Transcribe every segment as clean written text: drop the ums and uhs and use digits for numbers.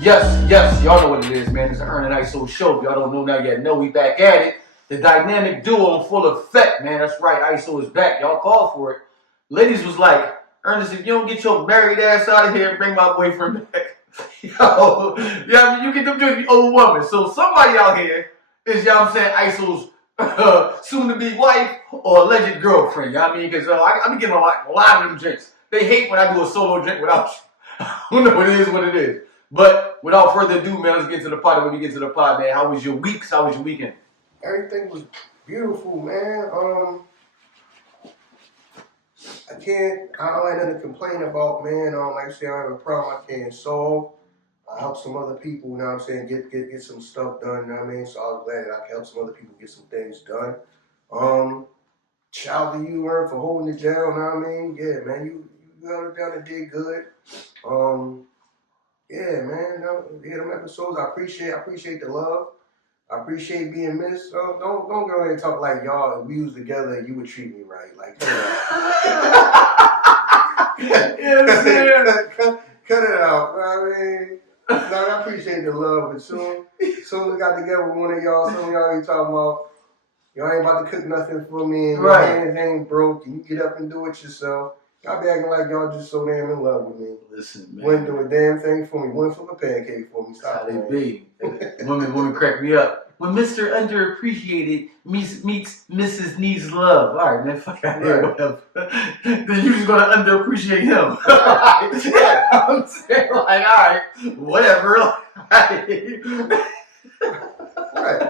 Yes, y'all know what it is, man. It's the Ern and Iso show. If y'all don't know now yet, know we back at it. The dynamic duo in full effect, man. That's right, Iso is back. Y'all called for it. Ladies was like, Ernest, if you don't get your married ass out of here and bring my boyfriend back, yo, yeah, I mean, you get them to be old woman. So somebody out here is, you know what I'm saying, Iso's soon-to-be wife or alleged girlfriend. You know what I mean? Because I be getting a lot of them drinks. They hate when I do a solo drink without you. I don't know what it is. But without further ado, man, let's get to the pod. When we get to the pod, man, how was your week? How was your weekend? Everything was beautiful, man. I don't have nothing to complain about, man. Like I said, I have a problem I can't solve. I help some other people, you know what I'm saying, get some stuff done, you know what I mean? So I was glad that I could help some other people get some things done. Shout out to you, Irv, for holding it down, you know what I mean? Yeah, man, you held it down and did good. Yeah, man, them episodes, I appreciate the love. I appreciate being missed. Don't go ahead and talk like y'all. If we was together, you would treat me right. Like, cut it out. Cut it out. I mean, I appreciate the love, but soon as I got together with one of y'all, some of y'all ain't talking about, y'all ain't about to cook nothing for me, and your hands ain't broke, and you get up and do it yourself. Y'all be acting like y'all just so damn in love with me. Listen, man. Wouldn't do a damn thing for me. Wouldn't flip a pancake for me. Stop how they be. Women crack me up. When Mr. Underappreciated meets Mrs. Needs Love. All right, man, fuck out of here, whatever. Then you just gonna underappreciate him. I'm saying, like, all right, whatever. Right.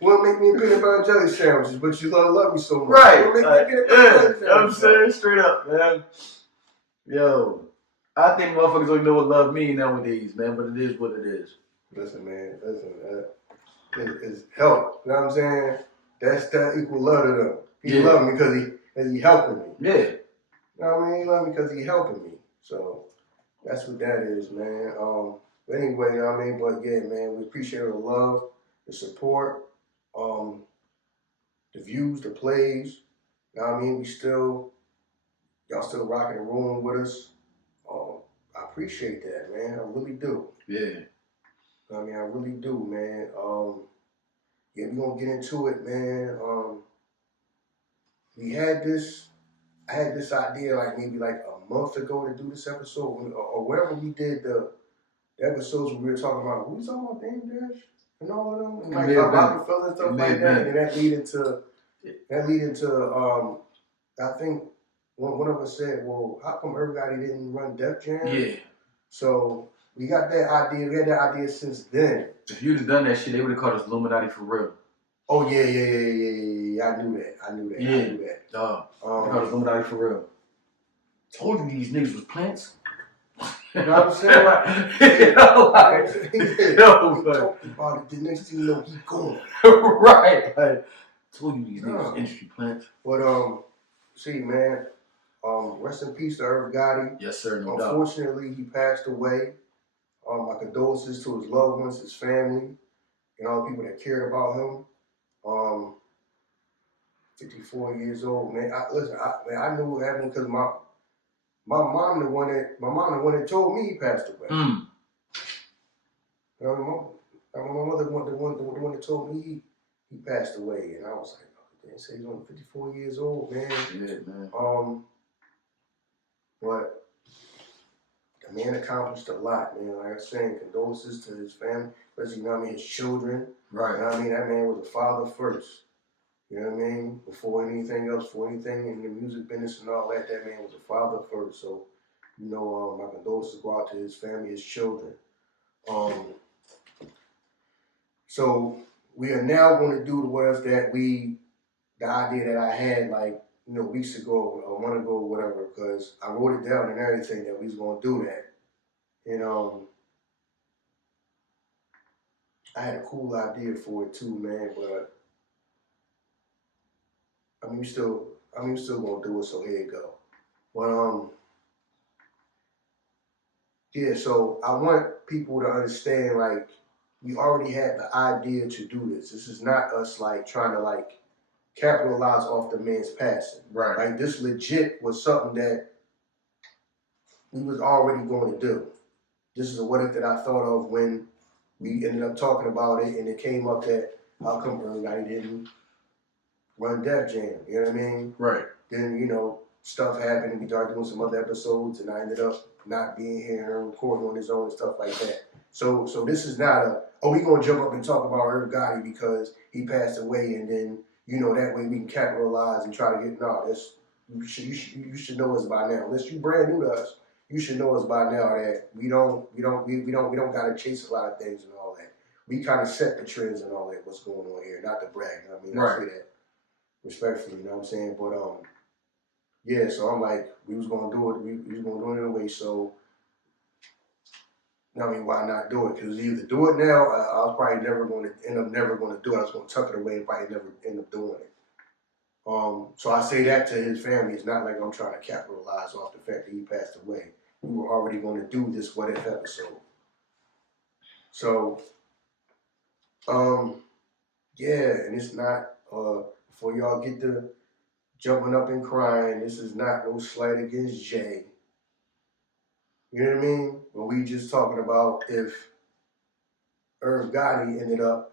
Won't make me peanut butter and jelly sandwiches, but you love me so much. Right. Won't make me peanut butter and jelly sandwiches. I'm saying straight up, man. Yo, I think motherfuckers don't know what love means nowadays, man, but it is what it is. Listen, man, it's help. You know what I'm saying? That equal love to them. He love me because he helping me. Yeah. You know what I mean? He love me because he helping me. So that's what that is, man. But anyway, you know what I mean? But yeah, man, we appreciate the love, the support, the views, the plays. You know what I mean? Y'all still rocking and rolling with us. I appreciate that, man. I really do. Yeah. I mean, I really do, man. Yeah, we're gonna get into it, man. I had this idea like maybe like a month ago to do this episode, or wherever we did the episodes where we were talking about, we talking about Dame Dash and all of them, and like Rockefeller and stuff like that, and that lead into I think one of us said, well, how come Irv Gotti didn't run Def Jam? Yeah. So we got that idea. We had that idea since then. If you'd have done that shit, they would have called us Illuminati for real. Oh yeah. I knew that. They called us Illuminati for real. Told you these niggas was plants. You know what I'm saying? We talked about it. The next thing you know, he gone. Right. Told you these niggas was industry plants. But see, man. Rest in peace to Irv Gotti. Yes, sir. No doubt. Unfortunately, he passed away. My condolences to his loved ones, his family, and all the people that cared about him. 54 years old, man. I knew it happened because my mom the one that told me he passed away. My mother the one that told me he passed away, and I was like, oh, they say he's only 54 years old, man. Yeah, man. But the man accomplished a lot, man. Like I was saying, condolences to his family, especially, you know what I mean, his children. Right. You know what I mean? That man was a father first. You know what I mean? Before anything else, before anything in the music business and all that, that man was a father first. So, you know, my condolences go out to his family, his children. So we are now going to do the words that the idea that I had like, you know, weeks ago, a month ago, or whatever, because I wrote it down and everything that we was going to do that. And I had a cool idea for it too, man, but we still gonna do it, so here you go. But yeah, so I want people to understand, like, we already had the idea to do this. This is not us like trying to like capitalize off the man's passing. Right. Like, this legit was something that we was already going to do. this is a what if that I thought of when we ended up talking about it, and it came up that how come Irv Gotti didn't run Def Jam? You know what I mean? Right. Then, you know, stuff happened and we started doing some other episodes and I ended up not being here and recording on his own and stuff like that. So this is not we gonna jump up and talk about Irv Gotti because he passed away and then, you know, that way we can capitalize and try to get, you should know us by now. Unless you brand new to us, you should know us by now that we don't gotta chase a lot of things and all that. We kind of set the trends and all that, what's going on here, not to brag. You know what I mean? Right. I say that respectfully, you know what I'm saying? But yeah, so I'm like, we was gonna do it. We was gonna do it anyway. So, I mean, why not do it? Because either do it now, I was probably never going to end up do it. I was gonna tuck it away and probably never end up doing it. So I say that to his family. It's not like I'm trying to capitalize off the fact that he passed away. We were already going to do this what if episode. So, yeah, and it's not for y'all get to jumping up and crying. This is not no slight against Jay. You know what I mean? But we just talking about if Irv Gotti ended up,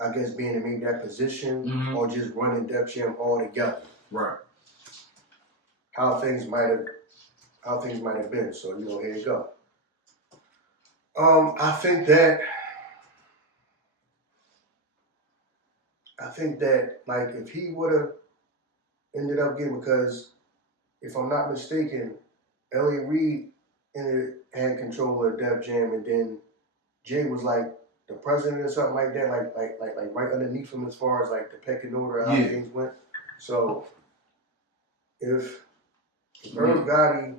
I guess, being in maybe that position or just running Def Jam all together. Right. How things might have been. So, you know, here you go. I think that like if he would have ended up getting, because if I'm not mistaken, L.A. Reid had control of Def Jam, and then Jay was like the president or something like that, like right underneath him as far as like the pecking order how things went. So if Irv Gotti,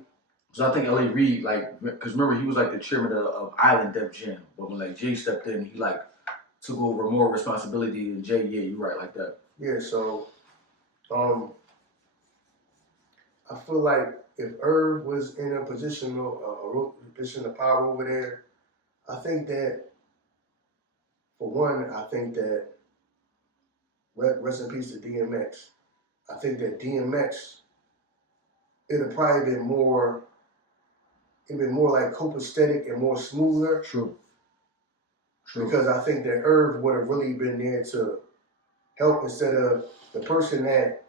so I think L.A. Reid, like, because remember he was like the chairman of Island Def Jam, but when like Jay stepped in, he like took over more responsibility than Jay. Yeah, you're right, like that. Yeah, so I feel like if Irv was in a position of power over there, I think that, for one, I think that, rest in peace to DMX, I think that DMX, it'd probably been more like copacetic and more smoother. True. Because I think that Irv would have really been there to help instead of the person that,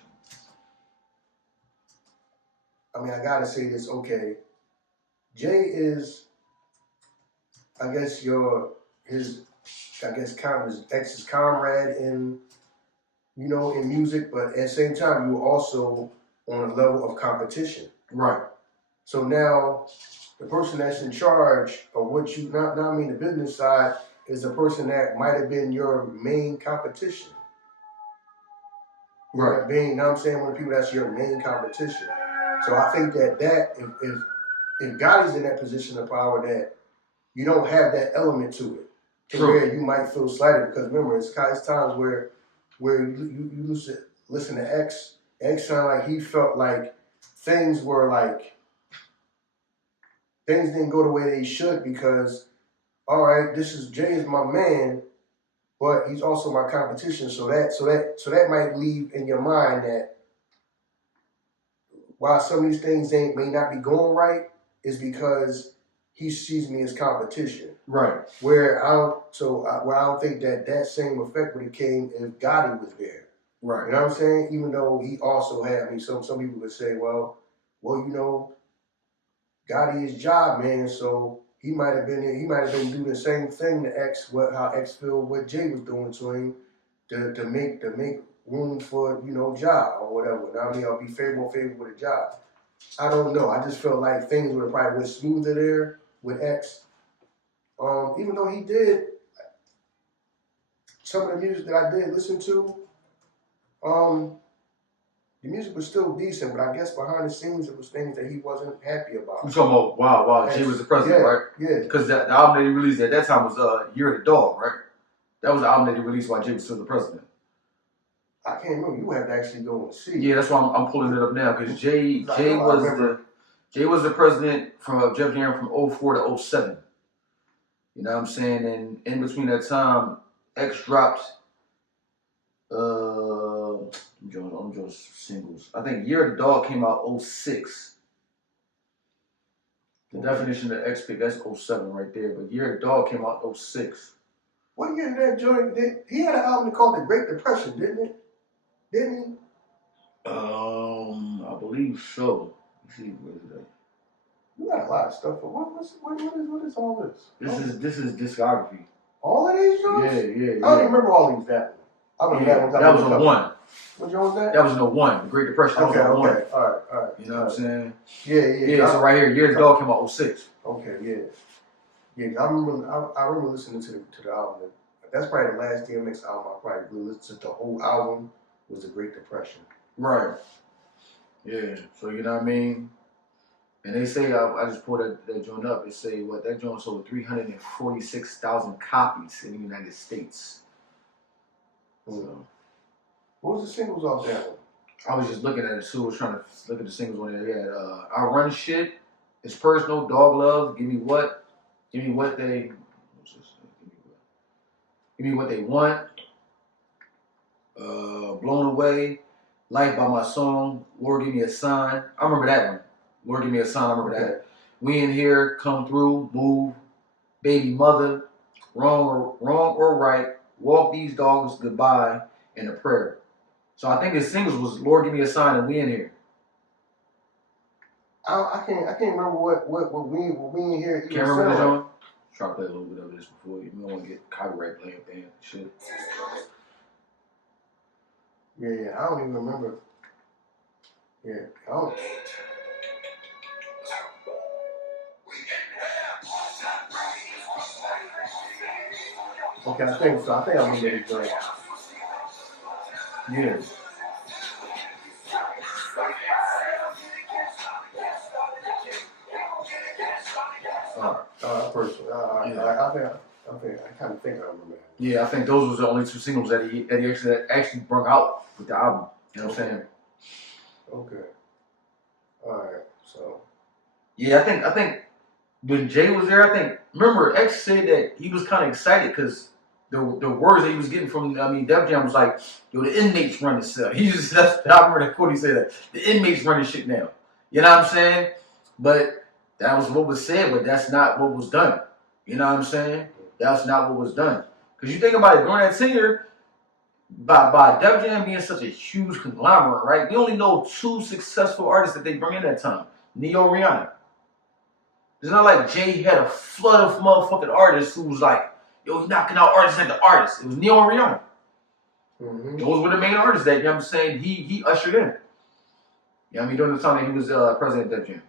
I mean, I gotta say this, okay, Jay is, I guess, his ex's comrade in, you know, in music, but at the same time, you were also on a level of competition. Right. So now, the person that's in charge of what you, not I mean the business side, is the person that might have been your main competition. Right. Being, you know what I'm saying, one of the people that's your main competition. So I think that if Gotti's in that position of power, that you don't have that element to it, to where you might feel slighted. Because remember, it's times where you used to listen to X sound like he felt like things didn't go the way they should because, all right, Jay is my man, but he's also my competition. So that might leave in your mind that while some of these things may not be going right, is because he sees me as competition. Right. Where I don't think that same effect would have came if Gotti was there. Right. You know what I'm saying? Even though he also had, I mean, some people would say, well, you know, Gotti is job, man, so he might have been doing the same thing to X, how X feel what Jay was doing to him to make room for, you know, job or whatever. Now, I mean, I'll be favorable with a job. I don't know. I just felt like things would have probably went smoother there with X. Even though he did some of the music that I did listen to, the music was still decent, but I guess behind the scenes it was things that he wasn't happy about. You talking about while Jay was the president, right? Yeah. Because the album that he released at that time was Year of the Dog, right? That was the album that he released while Jay was still the president. I can't remember. You have to actually go and see. Yeah, that's why I'm pulling it up now because Jay was the president from Def Jam from 04 to 07. You know what I'm saying? And in between that time, X dropped I'm just singles. I think Year of the Dog came out 06. The definition of X-Pick, that's 07 right there. But Year of the Dog came out 06. What year did that joint? He had an album called The Great Depression, didn't it? Didn't he? I believe so. Let's see, where is that? You got a lot of stuff. What is all this? This is discography. All of these joints? Yeah. I don't even remember all these that one. I remember that was on 1. What joint was that? That was in 01. The Great Depression. That was on 1. All right. You know what I'm saying? Yeah. So right here, Year of the Dog came out 06. Okay, yeah. I remember listening to the album. That's probably the last DMX album I probably really listened to. The whole album was The Great Depression. Right. Yeah. So you know what I mean? And they say, I just pulled that joint up. They say that joint sold 346,000 copies in the United States. So, what was the singles off that one? I was just looking at it too. I was trying to look at the singles on there. They had I Run Shit, It's Personal, Dog Love, Give Me What They, what's this? Give Me What They Want, Blown Away, Life by My Song, Lord Give Me a Sign. I remember that one. Lord Give Me a Sign, I remember that. We In Here, Come Through, Move, Baby Mother, Wrong or Right, Walk These Dogs Goodbye, and A Prayer. So I think his singles was Lord Give Me a Sign and We In Here. I can't remember what we in here. Can't remember this one? Try to play a little bit of this before you don't want to get copyright playing thing shit. Yeah, I don't even remember. Yeah, I don't. Okay, I think so. I think I remember this joint. Yeah. I kind of think I remember that. Yeah, I think those was the only 2 singles that he actually brought out with the album. You know what I'm saying? Okay. All right. So. Yeah, I think when Jay was there, remember X said that he was kind of excited because the words that he was getting from Def Jam was like, yo, the inmates running stuff. I remember that quote he said that the inmates running shit now. You know what I'm saying? But that was what was said, but that's not what was done. You know what I'm saying? That's not what was done. Because you think about it, during that tenure, by Def Jam being such a huge conglomerate, right? We only know 2 successful artists that they bring in that time. Neo, Rihanna. It's not like Jay had a flood of motherfucking artists who was like, yo, he's knocking out artists like the artists. It was Neo and Rihanna. Mm-hmm. Those were the main artists that, you know what I'm saying, he ushered in. You know what I mean? During the time that he was president of Def Jam.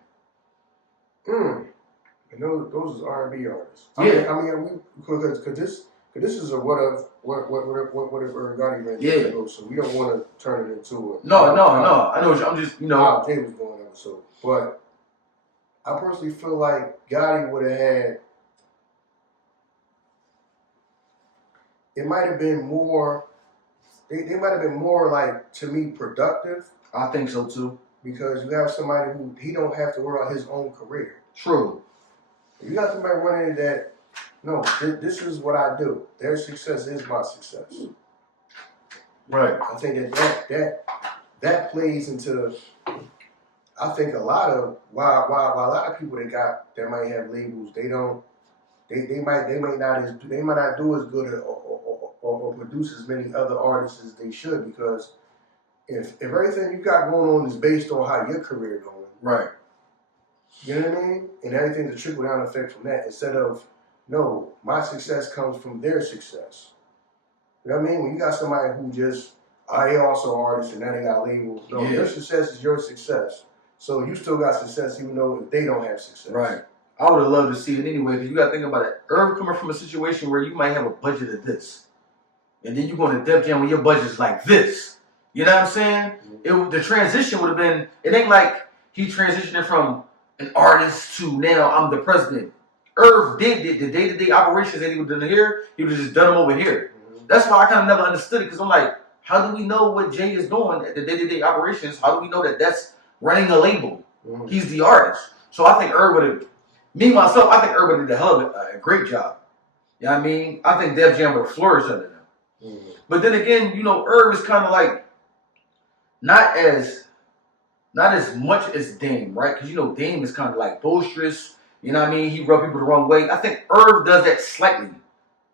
And those is R&B artists. Yeah. Because this is a what if Irv Gotti ran. Yeah. So we don't want to turn it into a. No. I know. I'm just, How Jay was going episode, but I personally feel like Gotti would have had. It might have been more. They might have been more like, to me, productive. I think so too. Because you have somebody who he don't have to worry about his own career. True. You got somebody running that. No, this is what I do. Their success is my success. Right. I think that plays into. I think a lot of why a lot of people that might have labels, they might not do as good or produce as many other artists as they should, because if everything you got going on is based on how your career going, right? You know what I mean? And everything's a trickle down effect from that, instead of, no, my success comes from their success. You know what I mean? When you got somebody who just, they also artists and now they got labels. No, your success is your success. So you still got success even though they don't have success. Right. I would have loved to see it anyway, because you got to think about it. Irv coming from a situation where you might have a budget of this, and then you go to Def Jam when your budget's like this. You know what I'm saying? Mm-hmm. The transition would have been, it ain't like he transitioned from an artist to now I'm the president. Irv did the day-to-day operations that he was doing here, he would have just done them over here. Mm-hmm. That's why I kind of never understood it, because I'm like, how do we know what Jay is doing at the day-to-day operations? How do we know that that's running a label? Mm-hmm. He's the artist. So I think Irv would have, I think Irv would have did a hell of a great job. You know what I mean? I think Def Jam would have flourished under them. Mm-hmm. But then again, Irv is kind of like, not as much as Dame, right? Because Dame is kind of like boisterous. You know what I mean? He rubbed people the wrong way. I think Irv does that slightly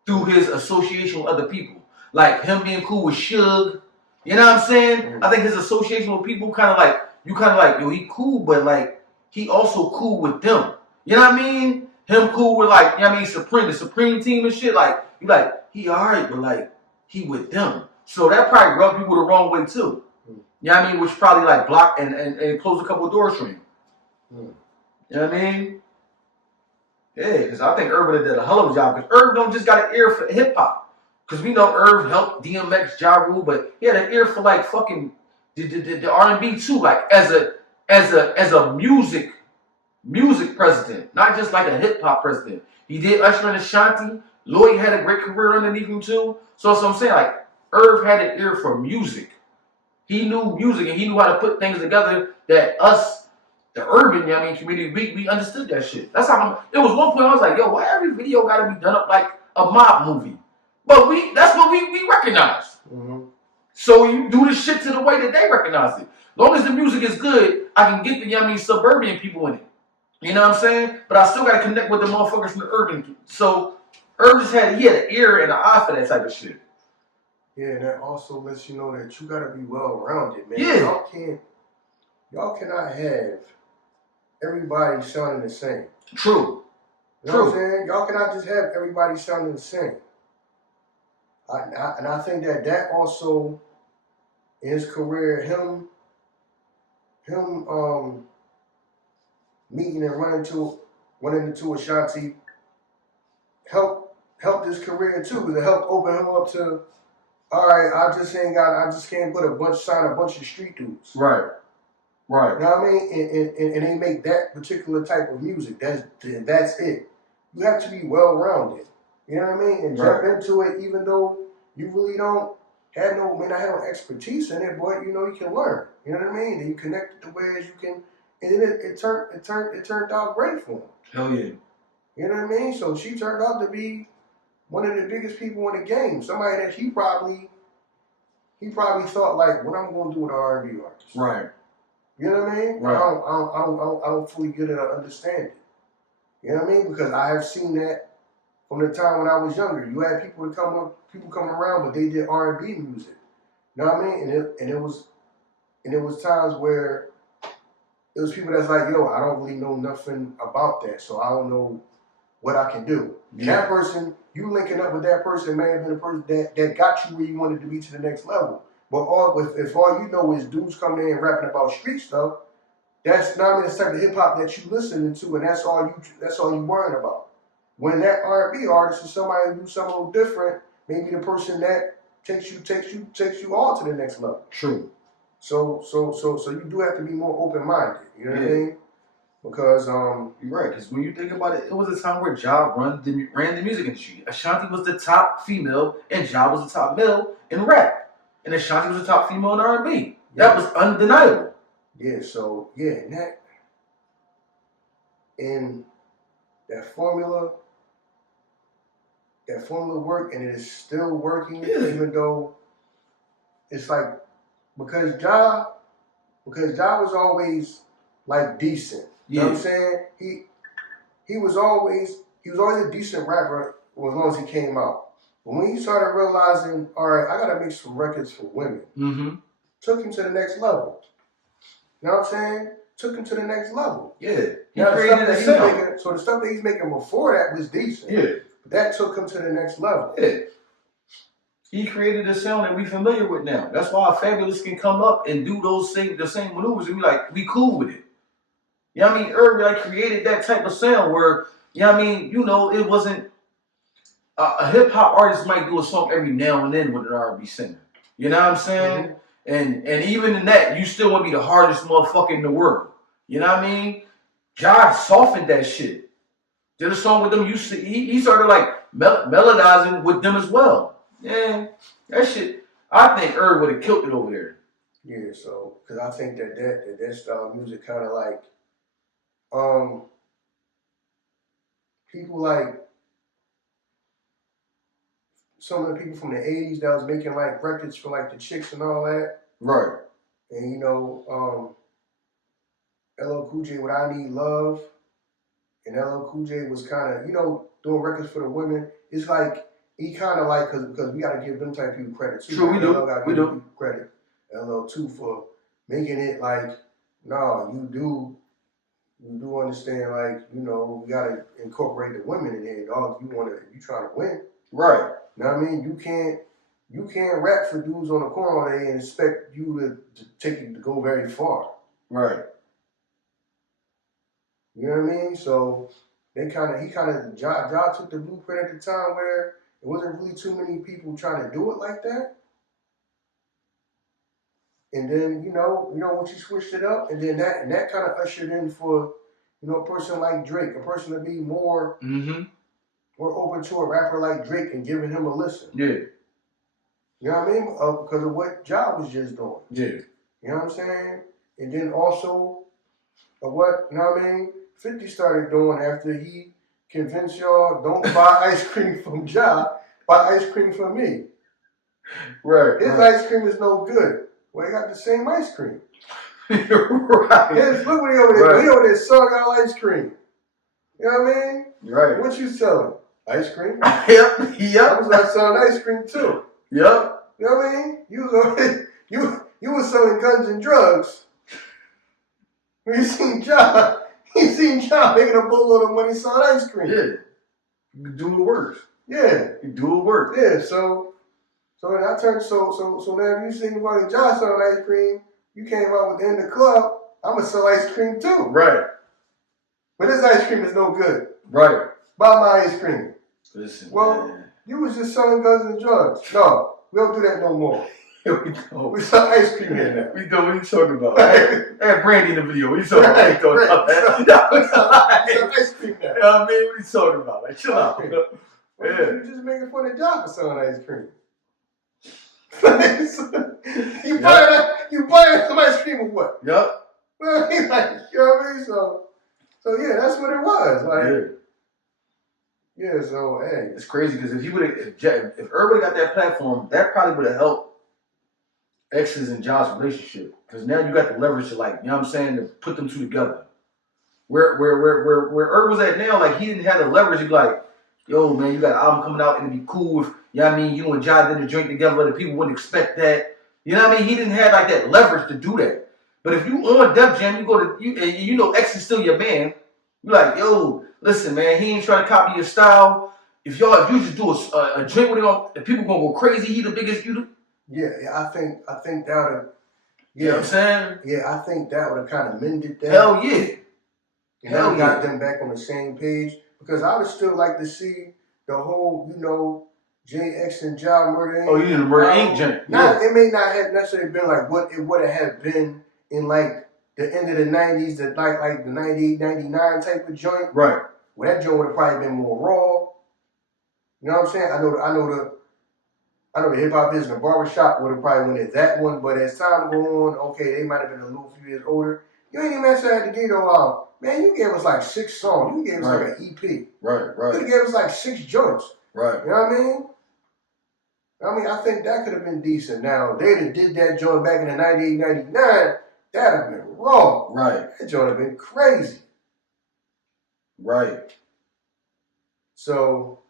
through his association with other people. Like him being cool with Suge. You know what I'm saying? Mm-hmm. I think his association with people kind of like, you kind of like, yo, he cool, but like, he also cool with them. You know what I mean? Him cool with like, you know what I mean, the Supreme team and shit. Like, you like, he alright, but like, he with them. So that probably rubbed people the wrong way too. Mm-hmm. You know what I mean? Which probably like blocked and closed a couple of doors for him. Mm-hmm. You know what I mean? Yeah, because I think Irv did a hell of a job. Because Irv don't just got an ear for hip hop. Because we know Irv helped DMX, Ja Rule, but he had an ear for like fucking the R&B too. Like as a music president, not just like a hip hop president. He did Usher and Ashanti. Lloyd had a great career underneath him too. So that's what I'm saying. Like Irv had an ear for music. He knew music and he knew how to put things together that us, the urban, you know what I mean, community, we understood that shit. That's how it was one point I was like, yo, why every video gotta be done up like a mob movie? But that's what we recognize. Mm-hmm. So you do the shit to the way that they recognize it. Long as the music is good, I can get the, you know what I mean, suburban people in it. You know what I'm saying? But I still gotta connect with the motherfuckers from the urban. So Irv just had an ear and an eye for that type of shit. Yeah, and that also lets you know that you gotta be well rounded, man. Yeah. Y'all cannot have everybody sounding the same. True. You know what I'm saying? Y'all cannot just have everybody sounding the same. And I think that also in his career, him meeting and running into Ashanti helped his career too, because it helped open him up to, all right, I just can't sign a bunch of street dudes. Right. You know what I mean? And they make that particular type of music. That's it. You have to be well rounded. You know what I mean? And jump into it even though you really may not have no expertise in it, but you know you can learn. You know what I mean? And you connect it the way as you can, and then it turned out great for him. Hell yeah. You know what I mean? So she turned out to be one of the biggest people in the game. Somebody that he probably thought like, what I'm going to do with an R&B artist. Right. You know what I mean? Right. I don't fully get it or understand it. You know what I mean? Because I have seen that from the time when I was younger. You had people coming around, but they did R&B music. You know what I mean? And it was times where it was people that's like, yo, I don't really know nothing about that, so I don't know what I can do. Yeah. And that person, you linking up with that person may have been the person that got you where you wanted to be to the next level. But if all you know is dudes coming in and rapping about street stuff, that's not the type of hip hop that you listening to, and that's all you worrying about. When that R&B artist is somebody who do something a little different, maybe the person that takes you all to the next level. True. So you do have to be more open minded. You know what I mean? Because you're right. Because when you think about it, it was a time where Ja ran the music industry. Ashanti was the top female, and Ja was the top male in rap, and Ashanti was the top female in R&B. That was undeniable. Yeah. So yeah, and that formula worked, and it is still working, even though it's like because Ja was always like decent. You know what I'm saying? He was always a decent rapper as long as he came out. But when he started realizing, all right, I gotta make some records for women, took him to the next level. You know what I'm saying? Took him to the next level. Yeah. Now the stuff that he's making before that was decent. Yeah. But that took him to the next level. Yeah. He created a sound that we familiar with now. That's why Fabulous can come up and do the same maneuvers and we cool with it. You know what I mean? Irv created that type of sound where, you know what I mean, it wasn't a hip hop artist might do a song every now and then with an R&B singer. You know what I'm saying? Mm-hmm. And even in that, you still want to be the hardest motherfucker in the world. You know what I mean? Ja softened that shit. Did a song with them. He started like melodizing with them as well. Yeah, that shit. I think Irv would have killed it over there. Yeah, so because I think that style of music kind of like people like some of the people from the 80s that was making like records for like the chicks and all that. Right. And LL Cool J with I Need Love. and LL Cool J was kind of, doing records for the women. It's like, he kind of like, because we got to give them type of people credit too. True, we do. LL got to give people credit. LL too for making it like, no, you do understand, like, we got to incorporate the women in here, dog. You trying to win. Right. You know what I mean? You can't rap for dudes on the corner all day and expect you to take it to go very far. Right. You know what I mean? So Ja took the blueprint at the time where it wasn't really too many people trying to do it like that. And then, once you switched it up, and then that kind of ushered in for, a person like Drake, a person to be more open to a rapper like Drake and giving him a listen. Yeah. You know what I mean? Because of what Ja was just doing. Yeah. You know what I'm saying? And then also, what, 50 started doing after he convinced y'all, don't buy ice cream from Ja, buy ice cream from me. Right. His ice cream is no good. Well, they got the same ice cream. Right. Yes, look what he over there. Right. He over there selling out ice cream. You know what I mean? Right. What you selling? Ice cream? Yep. I was like selling ice cream too. Yep. You know what I mean? You was over you was selling guns and drugs. When you seen Ja making a boatload of money selling ice cream. Yeah. You do what works. Yeah. You do what works. Yeah, so then I turned so now if you seen fucking Ja selling ice cream, you came out with the end of the club, I'ma sell ice cream too. Right. But this ice cream is no good. Right. Buy my ice cream. Listen, well, man. You was just selling guns and drugs. No, we don't do that no more. We don't. We sell ice cream here now. We don't. What are you talking about? Hey, Brandy in the video. What are you talking about? We talking about that. We sell ice cream now. You know what I mean? What are you talking about? Like, chill out. Well, Yeah. You just making fun of Ja for selling ice cream. You buying some ice cream or what? Yep. Well, you know what I mean? So yeah, that's what it was. Like, yeah. So hey, it's crazy because if Irv would have got that platform, that probably would have helped X's and John's relationship. Because now you got the leverage to, like, you know what I'm saying, to put them two together. Where Irv was at now, like, he didn't have the leverage to be like, yo, man, you got an album coming out and it'd be cool if, you know what I mean, you and Ja did a drink together, but the people wouldn't expect that. You know what I mean? He didn't have like that leverage to do that. But if you on Def Jam, you go to, you know X is still your man. You're like, yo, listen, man, he ain't trying to copy your style. If you just do a drink with him, the people gonna go crazy. He the biggest, Yeah, I think that would. You know what I'm saying? Yeah, I think that would have kind of mended that. Hell yeah. And got them back on the same page. Because I would still like to see the whole, JX and Ja Murder Inc. Oh, you did a Murder Inc. joint. It may not have necessarily been like what it would have been in like the end of the 90s, like the 98, 99 type of joint. Right. Well, that joint would have probably been more raw. You know what I'm saying? I know the hip hop business, the barbershop would have probably went at that one, but as time go on, okay, they might have been a little few years older. You ain't even necessarily had to get out. Man, you gave us like 6 songs. You gave us like an EP. Right. You gave us like 6 joints. Right. You know what I mean? I think that could have been decent. Now, they did that joint back in the 98, 99, that'd have been wrong. Right. That joint would have been crazy. Right. So,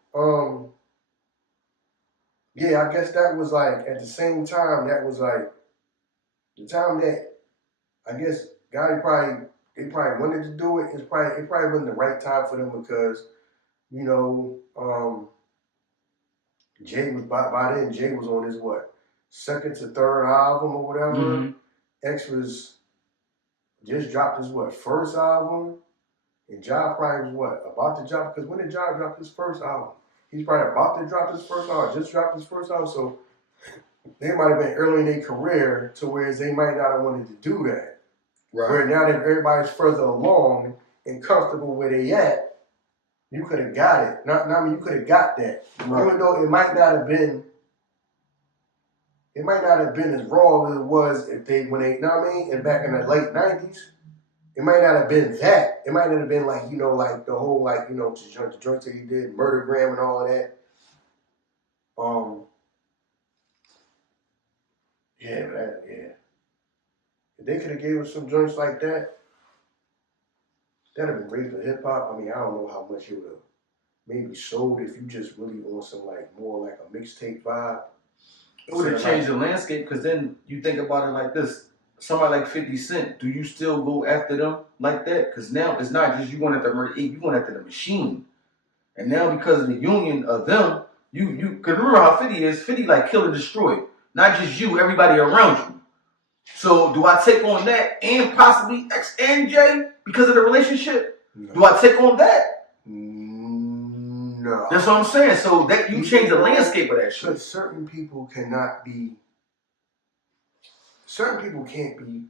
yeah, I guess that was like, at the same time, that was like, the time that, I guess, they probably wanted to do it. It probably wasn't the right time for them because, Jay was by then. Jay was on his second to third album or whatever. Mm-hmm. X was just dropped his first album, and Ja probably was about to drop, because when did Ja drop his first album? He's probably about to drop his first album. Just dropped his first album, so they might have been early in their career to where they might not have wanted to do that. Right. Where now that everybody's further along and comfortable where they at, you could have got it. You could have got that. Right. Even though it might not have been as raw as it was when they, you know what I mean? And back in the late 90s, it might not have been that. It might not have been like, like the whole, the joints that he did, Murdergram and all of that. If they could have gave us some joints like that, that'd have been great for hip hop. I mean, I don't know how much it would have maybe sold if you just really on some like more like a mixtape vibe. It would have changed the landscape, because then you think about it like this. Somebody like 50 Cent, do you still go after them like that? Because now it's not just you going after Murder Inc., you going after the machine. And now because of the union of them, you because remember how 50 is, 50 like kill and destroy. Not just you, everybody around you. So do I take on that and possibly X and J because of the relationship? No. Do I take on that? No. That's what I'm saying. So that you change the landscape of that shit. But certain people cannot be. Certain people can't be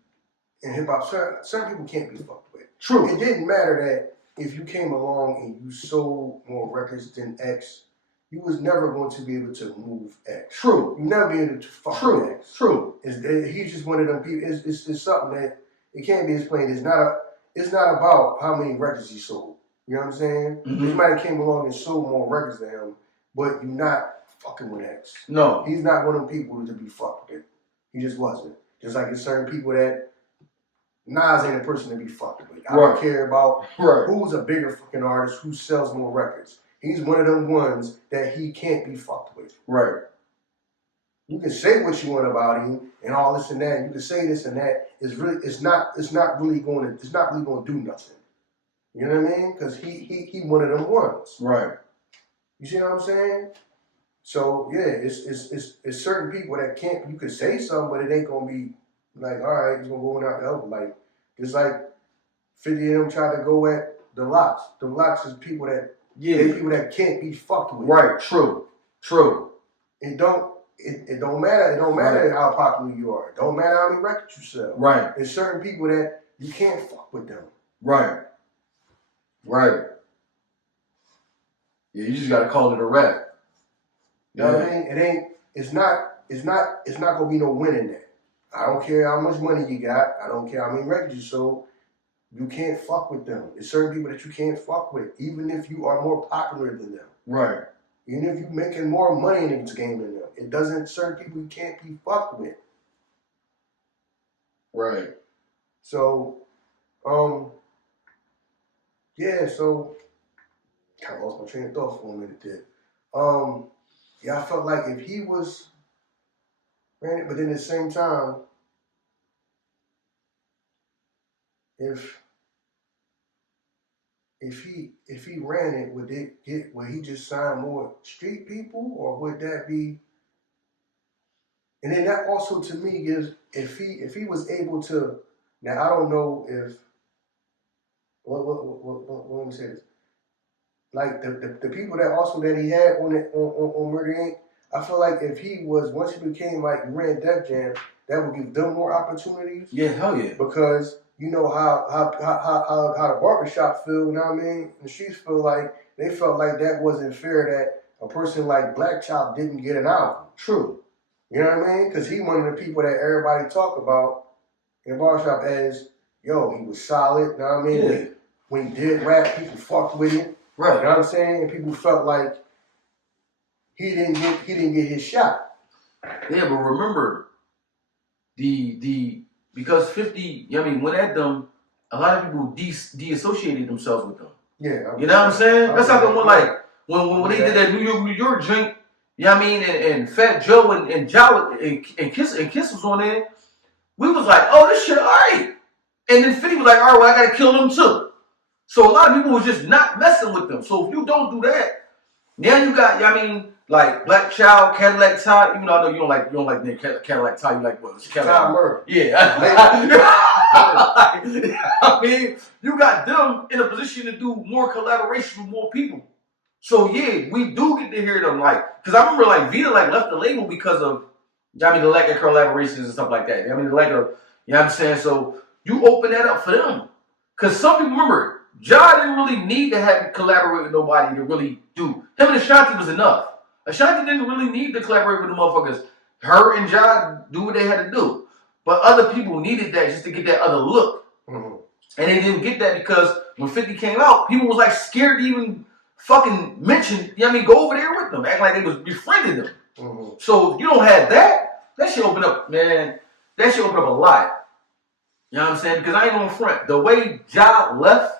in hip hop. Certain people can't be fucked with. True. It didn't matter that if you came along and you sold more records than X, you was never going to be able to move X. True. You never be able to fuck with X. True. He's just one of them people. It's something that it can't be explained. It's not about how many records he sold. You know what I'm saying? Mm-hmm. Somebody came along and sold more records than him, but you're not fucking with X. No. He's not one of them people to be fucked with. He just wasn't. Just like there's certain people that Nas ain't a person to be fucked with. I don't care about who's a bigger fucking artist, who sells more records. He's one of them ones that he can't be fucked with. Right. You can say what you want about him and all this and that. You can say this and that. It's not really going to do nothing. You know what I mean? Because he one of them ones. Right. You see what I'm saying? So yeah, it's certain people that can't. You could say something, but it ain't gonna be like, all right, it's gonna go out the other. Like it's like 50 of them try to go at the Locks. The Locks is people that people that can't be fucked with. Right. True. It don't matter. It don't matter how popular you are. It don't matter how many records you sell. Right. There's certain people that you can't fuck with them. Right. Yeah, you just gotta call it a rap. You know what I mean? It's not gonna be no winning that. I don't care how much money you got. I don't care how many records you sold. You can't fuck with them. There's certain people that you can't fuck with, even if you are more popular than them. Right. Even if you're making more money in this game than them. It doesn't, certain people you can't be fucked with. Right. So, yeah, so, kind of lost my train of thought for a minute there. Yeah, I felt like if he was, but then at the same time, if he ran it, would he just sign more street people, or would that be? And then that also to me gives, if he was able to, now I don't know if, let me say this. Like the people that also that he had on Murder Inc., I feel like if he was, once he became like ran Def Jam, that would give them more opportunities. Yeah, hell yeah. Because you know how the barbershop feel, you know what I mean? The streets feel like they felt like that wasn't fair that a person like Black Chop didn't get an album. True. You know what I mean? Because he one of the people that everybody talk about in the barbershop as, yo, he was solid, you know what I mean? Yeah. When he did rap, people fucked with him. Right. You know what I'm saying? And people felt like he didn't get his shot. Yeah, but remember, because 50, I mean, when at them, a lot of people de-associated themselves with them. Yeah. You know what I'm saying? That's how the one, like, when they did that New York drink, you know what I mean? And Fat Joe and Jowett and Kiss was on there. We was like, oh, this shit all right. And then 50 was like, all right, well, I got to kill them too. So a lot of people was just not messing with them. So if you don't do that, now you got, I mean, like Black Child, Cadillac Ty. Even though I know you don't like the name Cadillac Ty. You like what? It's Cadillac. Ty Murder. Yeah. I mean, you got them in a position to do more collaboration with more people. So yeah, we do get to hear them like, because I remember like Vita like left the label because of, I mean, the lack of collaborations and stuff like that. I mean, the lack of, you know what I'm saying? So you open that up for them. Because some people, remember, Ja didn't really need to have collaborate with nobody to really do. Him and Ashanti was enough. Ashanti didn't really need to collaborate with the motherfuckers. Her and Ja do what they had to do. But other people needed that just to get that other look. Mm-hmm. And they didn't get that because when 50 came out, people was like scared to even fucking mention, you know what I mean, go over there with them, act like they was befriending them. Mm-hmm. So if you don't have that shit open up, man, that shit open up a lot. You know what I'm saying? Because I ain't gonna front. The way Ja left,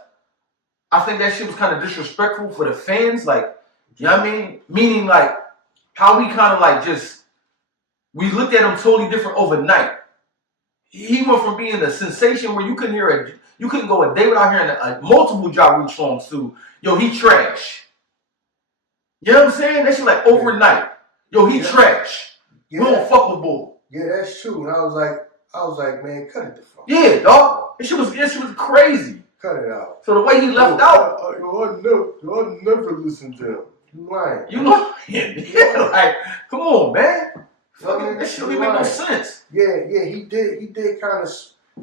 I think that shit was kind of disrespectful for the fans. Like, you know what I mean? Meaning, like, how we kind of, like, we looked at him totally different overnight. He went from being a sensation where you couldn't go a day without hearing multiple Ja Rule songs to, yo, he trash. You know what I'm saying? That shit like overnight. Yo, he trash. We don't fuck with Bull. Yeah, that's true. And I was like, man, cut it the fuck. Yeah, dog. This shit was crazy. Cut it out. So the way he left out. I never listened to him. You lying. You lying. Yeah, like, come on, man. Fucking, that shit don't even make no sense. Yeah, he did kind of,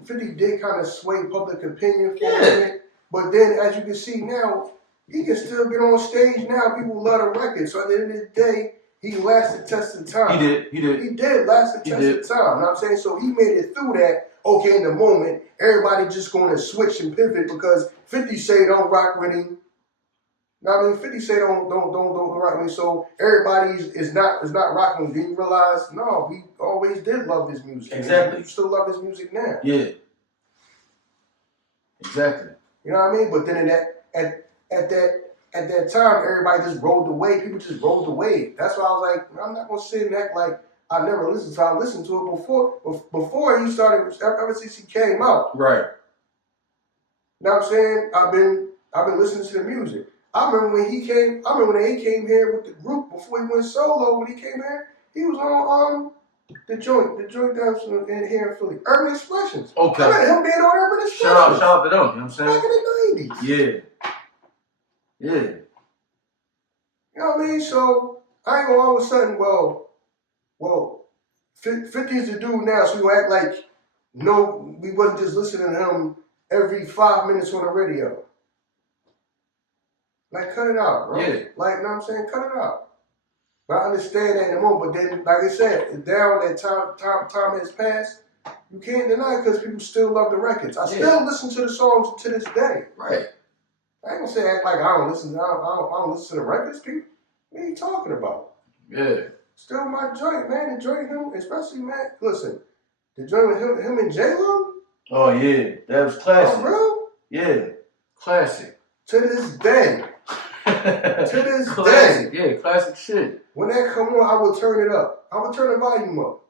50 did kind of sway public opinion for a minute. But then, as you can see now, he can still get on stage now. People love the record. So at the end of the day, he lasted the test of time. He did last the test of time. You know what I'm saying? So he made it through that. Okay, in the moment, everybody just going to switch and pivot because 50 say don't rock with him. I mean, 50 say don't rock with him. So everybody is not rocking with him. Did you realize? No, we always did love his music. Exactly. You still love his music now. Yeah. Exactly. You know what I mean? But then at that time, everybody just rolled the wave. People just rolled the wave. That's why I was like, I'm not gonna sit and act like I never listened to it. I listened to it before he started. Ever since he came out. Right. You know what I'm saying? I've been listening to the music. I remember when he came. I remember when he came here with the group before he went solo. When he came here, he was on the joint that was in here in Philly. Urban Expressions. Okay. I remember him being on Urban Expressions. Shout out to them. You know what I'm saying? Back in the 90s. Yeah. Yeah. You know what I mean? So I ain't gonna all of a sudden, well, 50 is the dude now, so we gonna act like no, we wasn't just listening to him every 5 minutes on the radio. Like, cut it out, bro. Yeah. Like, you know what I'm saying? Cut it out. But I understand that in the moment. But then, like I said, down that time has passed, you can't deny it because people still love the records. I still listen to the songs to this day. Right. I ain't gonna say act like I don't listen. I don't listen to the records, people. What are you talking about? Yeah. Still my joint, man. The joint him, especially man. Listen, the joint with him and J-Lo. Oh yeah, that was classic. Oh, bro. Yeah, classic. To this day. To this classic. day. Yeah, classic shit. When that come on, I would turn it up. I would turn the volume up.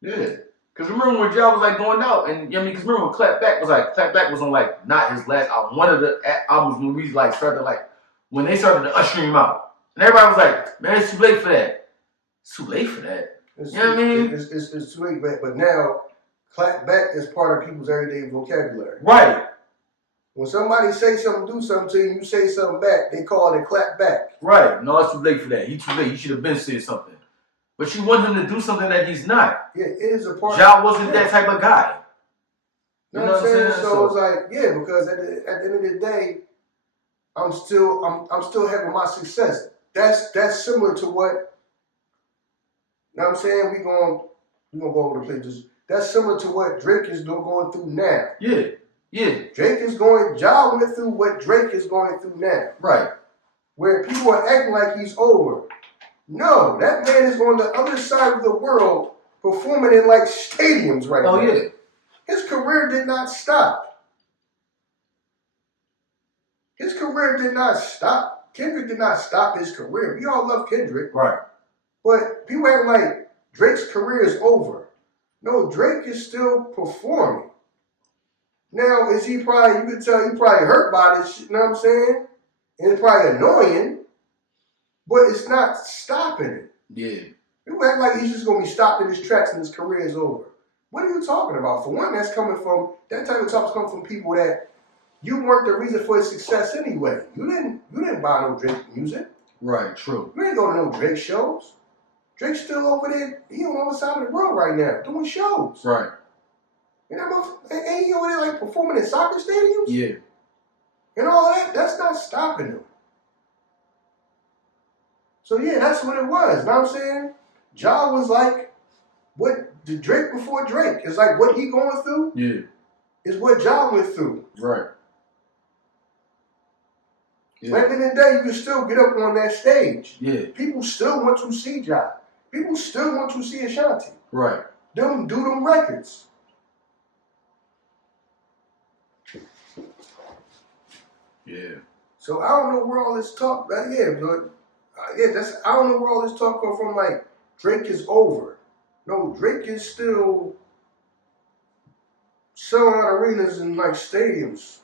Yeah. Cause remember when Ja was like going out, and you know what I mean? Cause remember when Clap Back was on like not his last album, one of the albums when we like started like when they started to usher him out, and everybody was like, man, it's too late for that. It's too late for that. You know what I mean? It's too late, but now Clap Back is part of people's everyday vocabulary. Right. When somebody say something, do something to you, you say something back, they call it a clap back. Right. No, it's too late for that. He too late. He should have been said something. But you want him to do something that he's not. Yeah, it is a part. Ja wasn't that type of guy. You know what I'm saying? So it's like, yeah, because at the end of the day, I'm still having my success. That's similar to what. You know what I'm saying? We gonna go over the pages. That's similar to what Drake is going through now. Yeah. Yeah. Ja went through what Drake is going through now. Right. Where people are acting like he's over. No, that man is on the other side of the world performing in like stadiums right now. Oh yeah. His career did not stop. His career did not stop. Kendrick did not stop his career. We all love Kendrick. Right. But people act like Drake's career is over. No, Drake is still performing. Now, is he probably, you could tell he probably hurt by this shit, you know what I'm saying? And it's probably annoying, but it's not stopping it. Yeah. People act like he's just going to be stopped in his tracks and his career is over. What are you talking about? For one, that's coming from, that type of talk's coming from people that you weren't the reason for his success anyway. You didn't buy no Drake music. Right, true. You ain't going to no Drake shows. Drake's still over there, he on the other side of the world right now, doing shows. Right. You know, ain't he over there like performing in soccer stadiums? Yeah. And all that, that's not stopping him. So yeah, that's what it was. You know what I'm saying? Ja was like what the Drake before Drake. It's like what he going through is what Ja went through. Right. Yeah. At the end of the day, you can still get up on that stage. Yeah. People still want to see Ja. People still want to see Ashanti. Right. Do them records. Yeah. So I don't know where all this talk. But I don't know where all this talk come from. Like Drake is over. No, Drake is still selling out arenas and like stadiums.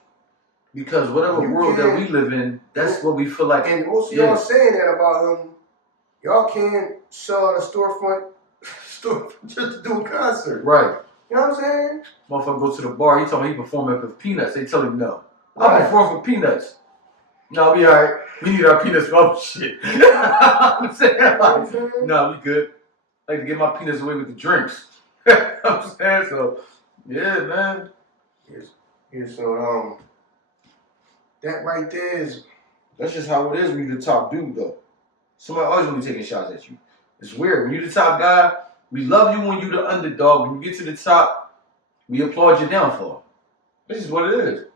Because whatever world that we live in, that's what we feel like. And most of y'all saying that about him. Y'all can't sell out a storefront just to do a concert. Right. You know what I'm saying? Motherfucker go to the bar, he told me he performing for peanuts. They tell him no. I'll perform for peanuts. No, I'll be alright. We need our peanuts for other shit. I'm saying, like, no, we good. I like to get my peanuts away with the drinks. I'm saying, so, yeah, man. Yeah, so, that right there is... That's just how it is when you're the top dude, though. Somebody always gonna be taking shots at you. It's weird. When you're the top guy, we love you when you're the underdog. When you get to the top, we applaud your downfall. This is what it is.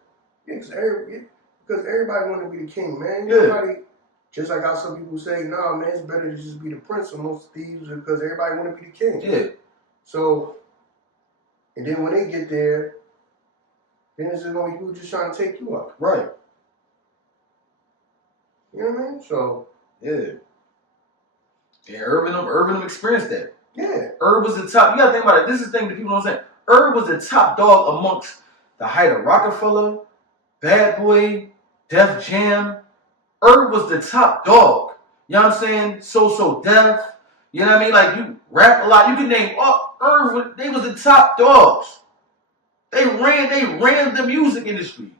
Yeah, because everybody want to be the king, man. Yeah. Everybody, just like how some people say, nah, man, it's better to just be the prince of most thieves because everybody want to be the king. Yeah. So, and then when they get there, then it's just going to be people just trying to take you out. Right. You know what I mean? So, yeah. Yeah, Irv experienced that. Yeah. Irv was the top. You gotta think about it. This is the thing that people don't understand. Irv was the top dog amongst the height of Rockefeller, Bad Boy, Def Jam. Irv was the top dog. You know what I'm saying? So Def. You know what I mean? Like, you rap a lot. You can name Irv. They was the top dogs. They ran the music industry.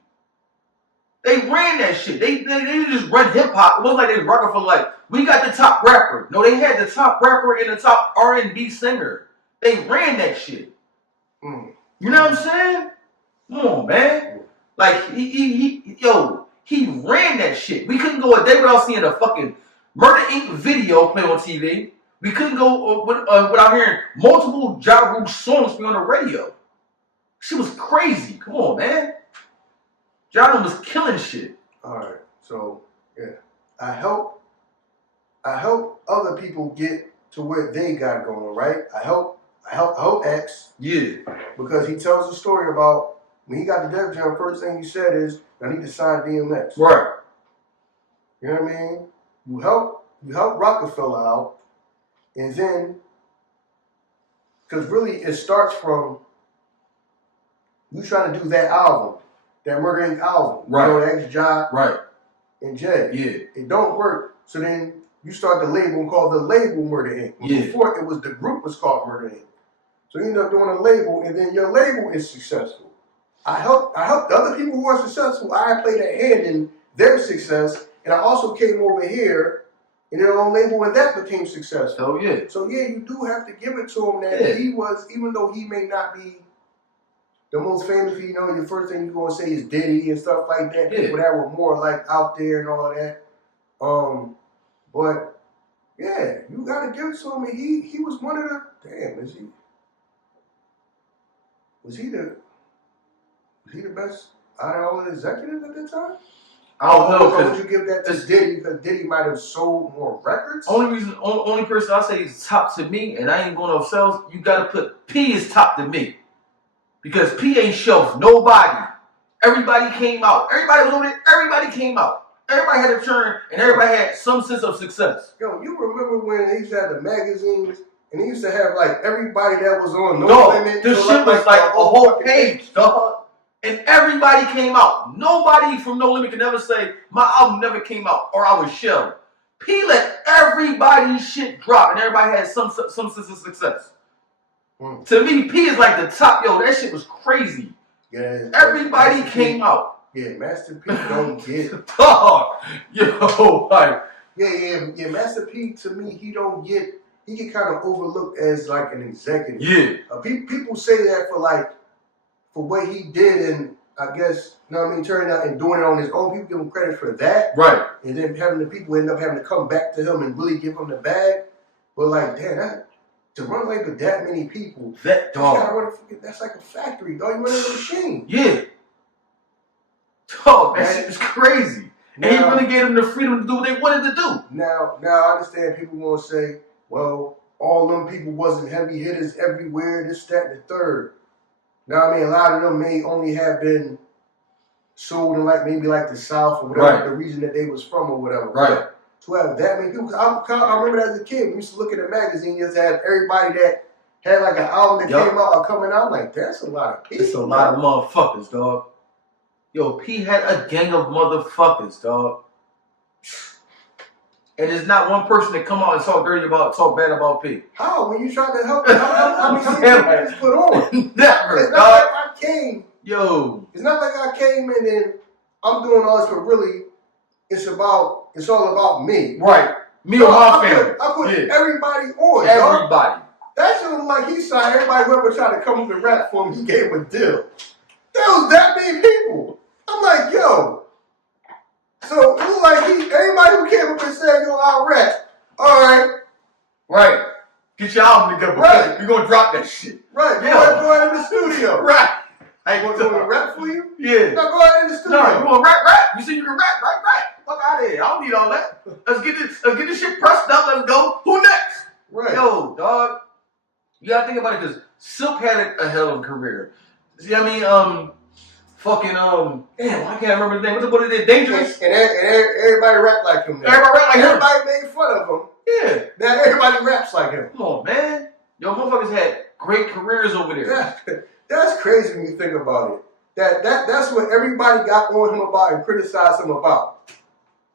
They ran that shit. They didn't just run hip hop. It wasn't like they was Rockefeller like, we got the top rapper. No, they had the top rapper and the top R&B singer. They ran that shit. You know what I'm saying? Come on, man. Like, he ran that shit. We couldn't go a day without seeing a fucking Murder Inc. video play on TV. We couldn't go without hearing multiple Ja Rule songs play on the radio. Shit was crazy. Come on, man. Ja Rule was killing shit. All right, so yeah, I help other people get to where they got going, right? I help X. Yeah. Because he tells a story about when he got the Def Jam, first thing he said is, I need to sign DMX. Right. You know what I mean? You help Rockefeller out, and then, because really it starts from you trying to do that album. That Murder Inc. album. Right. You know, X, Ja, right. and Jay. Yeah. It don't work. So then you start the label and call the label Murder Inc. Yeah. Before it was the group was called Murder Inc. So you end up doing a label and then your label is successful. I help the other people who are successful. I played a hand in their success, and I also came over here and their own label and that became successful. Oh yeah. So yeah, you do have to give it to him that he was, even though he may not be the most famous, you know, the first thing you're going to say is Diddy and stuff like that. Yeah. People that were more like out there and all of that. But yeah, you got to give it to him. He was one of the, was he the best out of all the executives at that time? I don't know. Would you give that to Diddy because Diddy might have sold more records? Only person I say is top to me, and I ain't going to sales. You got to put P is top to me. Because P ain't shelf nobody. Everybody came out. Everybody was on it. Everybody came out. Everybody had a turn, and everybody had some sense of success. Yo, you remember when they used to have the magazines, and they used to have like everybody that was on No Limit. This shit was like a whole page, dog. And everybody came out. Nobody from No Limit can ever say my album never came out or I was shelved. P let everybody's shit drop, and everybody had some sense of success. To me, P is like the top. Yo, that shit was crazy. Yeah. Everybody came out. Yeah, Master P don't get. Dog. Yo, like. Yeah, Master P, to me, he get kind of overlooked as like an executive. Yeah. People say that for what he did, and I guess, you know what I mean, turning out and doing it on his own. People give him credit for that. Right. And then having the people end up having to come back to him and really give him the bag. But like, damn, to run like with that many people, that dog. That's like a factory, dog. You run a machine. Yeah. Dog, that shit is crazy. Now, and he really gave them the freedom to do what they wanted to do. Now I understand people want to say, well, all them people wasn't heavy hitters everywhere, this, that, and the third. Now, I mean, a lot of them may only have been sold in like maybe like the South or whatever, Right. the region that they was from or whatever. Right. To have that many people. I remember as a kid, we used to look at the magazine, you just had everybody that had like an album that came out or coming out. I'm like, that's a lot of people. It's a lot of motherfuckers, dog. Yo, P had a gang of motherfuckers, dog. And there's not one person that come out and talk bad about P. How? When you try to help, how many people just put on? Never, it's dog. not like I came. Yo. It's not like I came and then I'm doing all this, but really, it's all about me. Right. Me or my family. I put everybody on. Everybody. Dog. That shit was like he signed everybody whoever tried to come up and rap for him, he gave him a deal. There was that many people. I'm like, yo. So it was like everybody who came up and said, yo, I'll rap. All right. Right. Get your album together. Right. You're going to drop that shit. Right. Yeah. Go ahead in the studio. Right. You want to rap for you? Yeah. No, go ahead in the studio. No, you want to rap? You say you can rap. Fuck out of here. I don't need all that. Let's get this shit pressed up. Let's go. Who next? Right. Yo, dog. You gotta think about it because Silk had a hell of a career. See, I mean, damn, I can't remember the name. What it is? Dangerous. And everybody rap like him. Now. Everybody rap like him. Everybody made fun of him. Yeah. Now everybody raps like him. Come on, man. Yo, motherfuckers had great careers over there. That's crazy when you think about it. That's what everybody got on him about and criticized him about.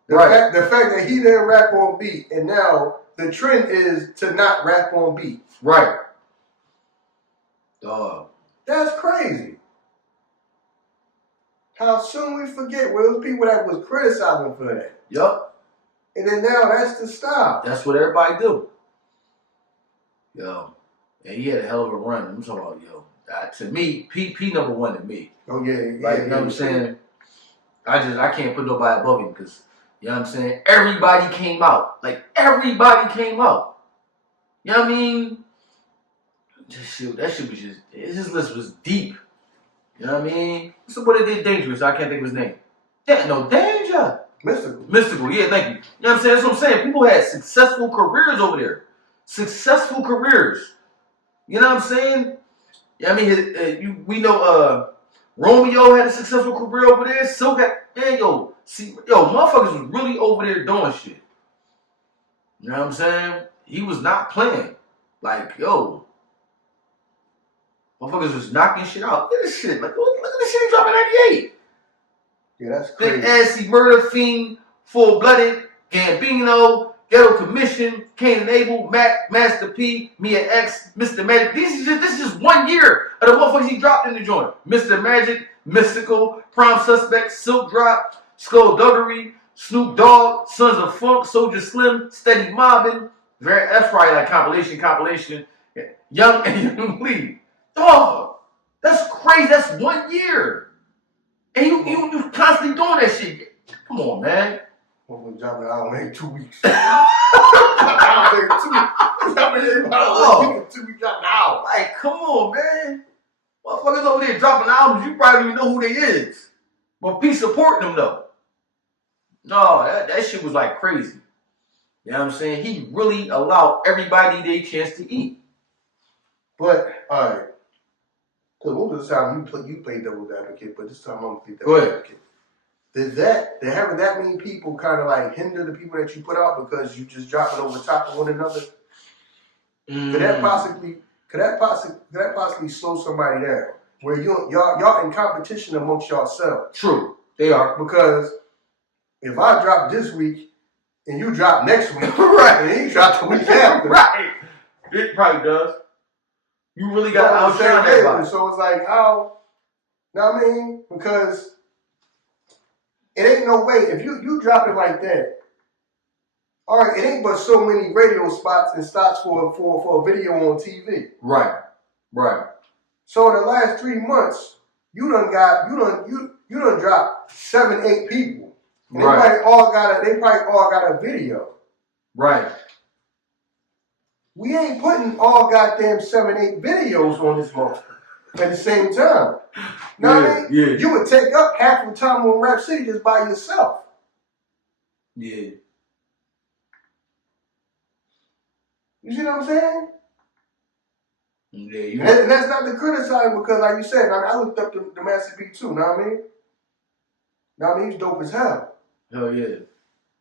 The fact that he didn't rap on beat, and now the trend is to not rap on beat. Right. Dog. That's crazy. How soon we forget where those people that was criticizing for that. Yup. And then now that's the style. That's what everybody do. Yo. And he had a hell of a run. I'm talking about, yo. To me, P number one to me. Oh yeah. You know what I'm saying? I can't put nobody above him because, you know what I'm saying? Everybody came out. Like, everybody came out. You know what I mean? That shit was just, his list was deep. You know what I mean? So what it did Dangerous, I can't think of his name. Danger. Mystical, yeah, thank you. You know what I'm saying? That's what I'm saying. People had successful careers over there. Successful careers. You know what I'm saying? Yeah, I mean, we know Romeo had a successful career over there. Silk had, motherfuckers was really over there doing shit. You know what I'm saying? He was not playing. Like, yo, motherfuckers was knocking shit out. Look at this shit. Like, look at this shit he dropped in 98. Yeah, that's crazy. Big Assy, Murder Fiend, Full Blooded, Gambino, Ghetto Commission, Cain and Abel, Mac, Master P, Mia X, Mr. Magic. This is just 1 year of the motherfuckers he dropped in the joint. Mr. Magic, Mystical, Prime Suspect, Silk Drop, Skullduggery, Snoop Dogg, Sons of Funk, Soldier Slim, Steady Mobbin. That's probably like compilation. Young and Young Lee. Dog, that's crazy. That's 1 year. And you constantly doing that shit. Come on, man. Motherfucker dropping an album in 2 weeks. Like, come on, man. Motherfuckers over there dropping albums, you probably don't even know who they is. But P supporting them, though. No, that shit was like crazy. You know what I'm saying? He really allowed everybody their chance to eat. But, alright. Because most of the time you play devil's advocate, but this time I'm going to play devil's advocate. Did having that many people kind of like hinder the people that you put out because you just dropping over top of one another? Could that possibly slow somebody down? Where y'all in competition amongst yourselves? True, they are. Because if I drop this week and you drop next week, right, and he drop the week after, right, it probably does. You really got to outshine everybody. So it's like, how? You know what I mean? Because it ain't no way if you drop it like that. All right, it ain't but so many radio spots and stops for a video on TV. Right. So in the last 3 months, you done dropped 7, 8 people. And they probably all got a video. Right. We ain't putting all goddamn 7, 8 videos on this month at the same time. You know what I mean? Yeah. You would take up half the time on Rap City just by yourself. Yeah. You see what I'm saying? Yeah. And that's not to criticize because, like you said, I looked up the Master P too. Know what I mean? Now I mean, he's dope as hell. Hell yeah.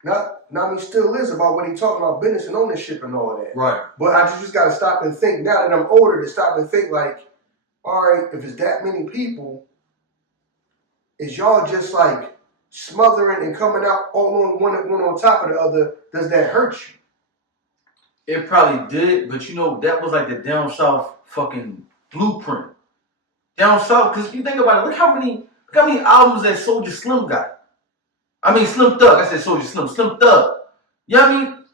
Now I mean, still is about what he talking about business and ownership and all that. Right. But I just got to stop and think, now that I'm older, to stop and think like, all right, if it's that many people, is y'all just like smothering and coming out all on one on top of the other, does that hurt you? It probably did, but you know, that was like the down south fucking blueprint. Down south, because if you think about it, look how many albums that Soulja Slim got. I mean, Slim Thug. I said Soulja Slim. Slim Thug. You know what I mean?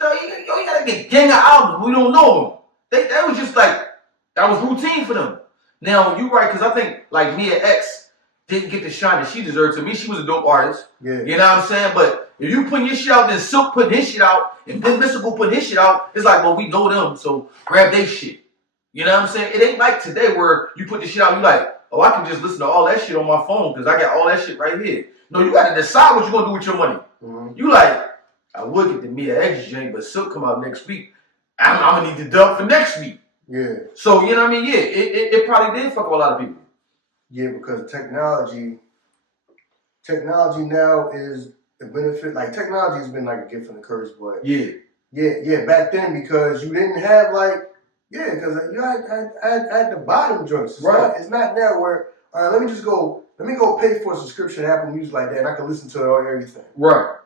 You gotta get gang of albums. We don't know them. That was just like, that was routine for them. Now, you're right, because I think, like, Mia X didn't get the shine that she deserved. To me, she was a dope artist. Yeah. You know what I'm saying? But if you putting your shit out, then Silk putting his shit out, and then Mystical putting his shit out, it's like, well, we know them, so grab their shit. You know what I'm saying? It ain't like today where you put the shit out, you like, oh, I can just listen to all that shit on my phone because I got all that shit right here. No, you got to decide what you're going to do with your money. Mm-hmm. You like, I would get the Mia X joint, but Silk come out next week. I'm going to need the dub for next week. Yeah. So, you know what I mean? Yeah, it probably did fuck up a lot of people. Yeah, because technology now is a benefit. Like, technology has been like a gift and a curse, but yeah, back then, because you didn't have like, because you had the bottom joints. It's not now where, all right, let me go pay for a subscription to Apple Music like that, and I can listen to everything. Right.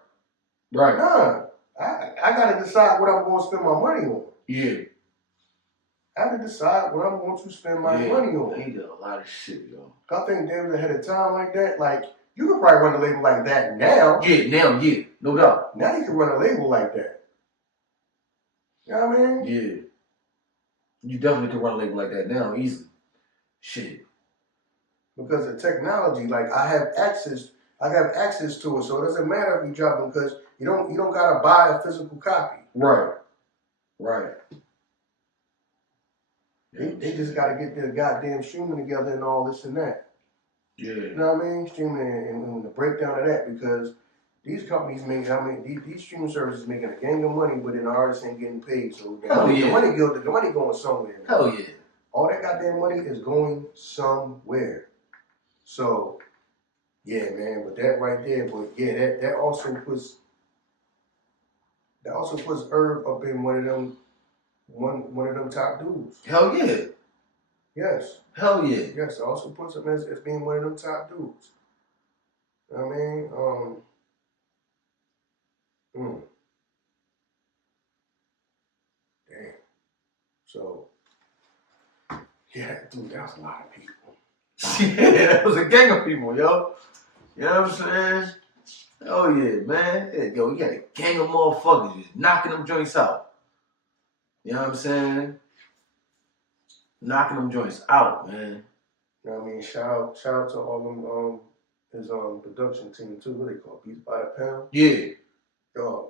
Nah, I got to decide what I'm going to spend my money on. Yeah. I have to decide what I'm going to spend my money on. They did a lot of shit, yo. I think they was ahead of time like that. Like, you could probably run a label like that now. Yeah, no doubt. Now you can run a label like that. You know what I mean? Yeah. You definitely can run a label like that now, easily. Shit. Because of technology, like I have access to it, so it doesn't matter if you drop them because you don't gotta buy a physical copy. Right. They just gotta get their goddamn streaming together and all this and that. Yeah. You know what I mean? Streaming and the breakdown of that, because these companies these streaming services making a gang of money, but then the artists ain't getting paid. So the money going somewhere. Hell yeah. All that goddamn money is going somewhere. So, yeah, man, but that right there, but yeah, that also puts Irv up in one of them top dudes. Hell yeah. Yes. Hell yeah. Yes, it also puts him as being one of them top dudes. You know what I mean? Damn. So, yeah, dude, that was a lot of people. Yeah, that was a gang of people, yo. You know what I'm saying? Oh yeah, man. Yeah, yo, you got a gang of motherfuckers just knocking them joints out. You know what I'm saying? Knocking them joints out, man. You know what I mean? Shout out to all them his production team too. What they call Beats by the Pound? Yeah. Dog.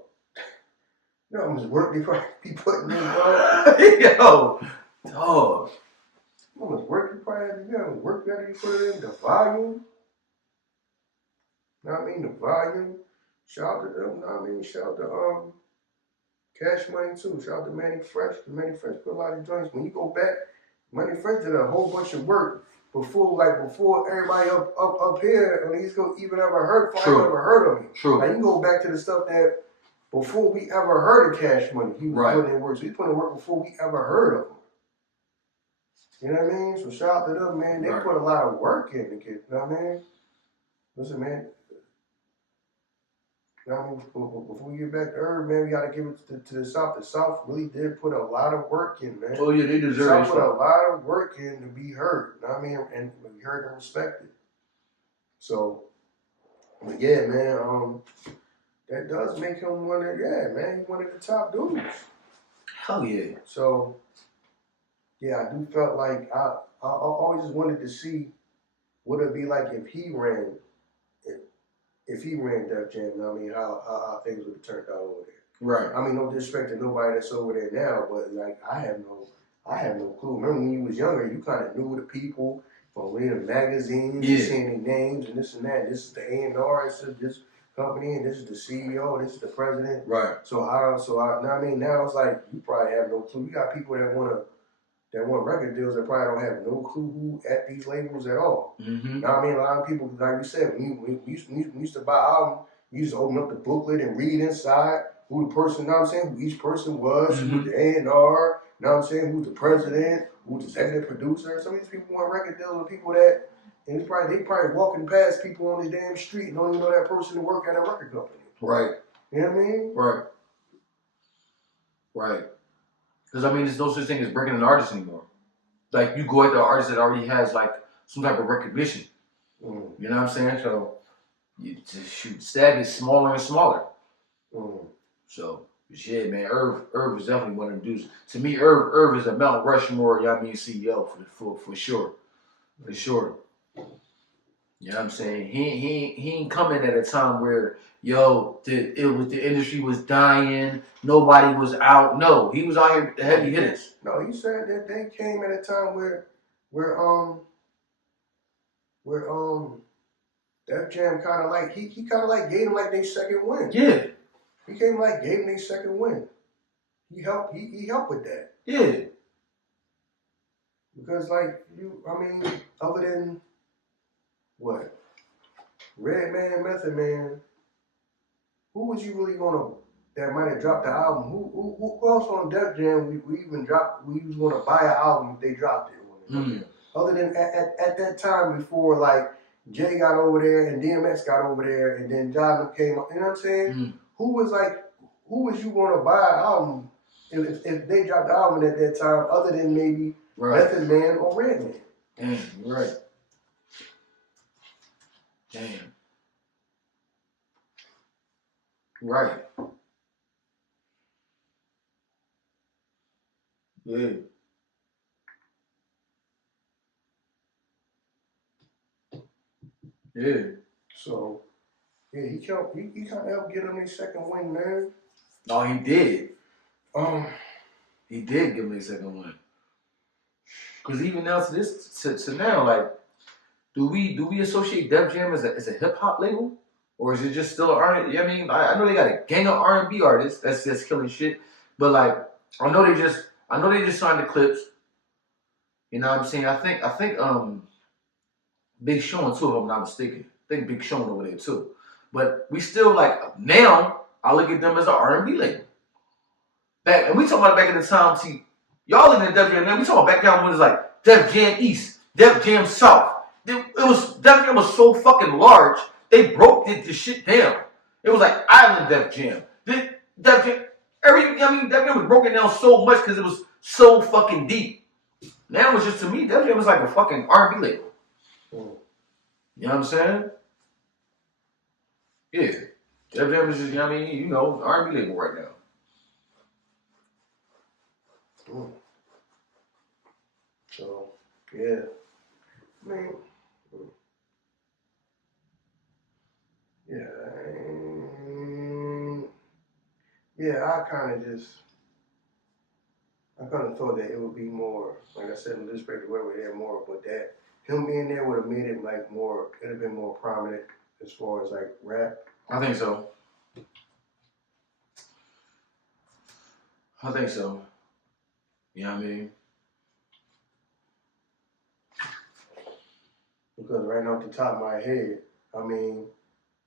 You know how much work they probably be putting in, dog? Yo, dog. How much work you probably had to do? How much work you had to put in? The volume. You know what I mean? The volume. Shout out to them. You know what I mean? Shout out to Cash Money too. Shout out to Manny Fresh. Manny Fresh put a lot of joints. When you go back, Manny Fresh did a whole bunch of work before everybody up here on the East Coast even ever heard of him. True. Like, you go back to the stuff that before we ever heard of Cash Money, he was putting in work. So he's putting in work before we ever heard of him. You know what I mean? So shout out to them, man. They put a lot of work in to get, you know what I mean? Listen, man. You know what I mean? Before we get back to Irv, man, we got to give it to the South. The South really did put a lot of work in, man. Oh, yeah, they deserve it. The South put a lot of work in to be heard. You know what I mean? And be heard and respected. So, but yeah, man, that does make him one of the top dudes. Hell yeah. So, yeah, I do felt like I always just wanted to see what it'd be like if he ran Def Jam. You know what I mean? How things would have turned out over there. Right. I mean, no disrespect to nobody that's over there now, but like I have no clue. Remember when you was younger, you kind of knew the people from reading magazines, seeing their names and this and that. This is the A&R, this is this company, and this is the CEO, this is the president. Right. So I know what I mean? Now it's like you probably have no clue. You got people that that want record deals that probably don't have no clue who at these labels at all. Mm-hmm. Now, I mean, a lot of people, like we said, when we used to buy an album, you used to open up the booklet and read inside who the person, you know what I'm saying, who each person was, who was the A&R, you know what I'm saying, who's the president, who's the executive producer. Some of these people want record deals with people that, and they probably walking past people on the damn street and don't even know that person to work at a record company. Right. You know what I mean? Right. Right. Because, I mean, there's no such thing as breaking an artist anymore. Like, you go at the artist that already has, like, some type of recognition. Mm. You know what I'm saying? So, Stag is smaller and smaller. Mm. So, yeah, man, Irv is definitely one of the dudes. To me, Irv is a Mount Rushmore, y'all mean CEO for sure. For sure. You know what I'm saying? He ain't coming at a time where, the industry was dying, nobody was out. No, he was out here with the heavy hitters. No, he said that they came at a time where Def Jam kind of like he kind of like gave them like their second win. Yeah. He came like gave them their second win. He helped with that. Yeah. Because like other than what? Redman, Method Man, who was you really gonna that might have dropped the album? Who else on Def Jam we was gonna buy an album if they dropped it? Mm. Other than at that time before like Jay got over there and DMX got over there and then John came up, you know what I'm saying? Mm. Who was you gonna buy an album if they dropped the album at that time other than maybe Method Man or Redman? Damn, you're right. Damn. Right. Yeah. Yeah. So yeah, he kind of helped get him his second win, man. No, he did. He did give him his second win. Because even now to now, like, do we associate Def Jam as a hip hop label, or is it just still R&B? You know what I mean, I know they got a gang of R&B artists that's killing shit, but like I know they just signed the Clips. You know what I'm saying? I think Big Sean too, if I'm not mistaken. I think Big Sean over there too. But we still like now I look at them as an R&B label. And we talking about back in the time, y'all looking at Def Jam, man, we talking about back down when it was like Def Jam East, Def Jam South. Def Jam was so fucking large, they broke the shit down. It was like Island Def Jam. Def Jam, Def Jam was broken down so much because it was so fucking deep. Now it's just, to me, Def Jam is like a fucking R&B label. You know what I'm saying? Yeah. Def Jam is just, R&B label right now. So, yeah. Man. Yeah. I kind of thought that it would be more, like I said, let's break the word with there more, but that him being there would have made it like more, it'd have been more prominent as far as like rap. I think so. You know what I mean? Because right now, at the top of my head, who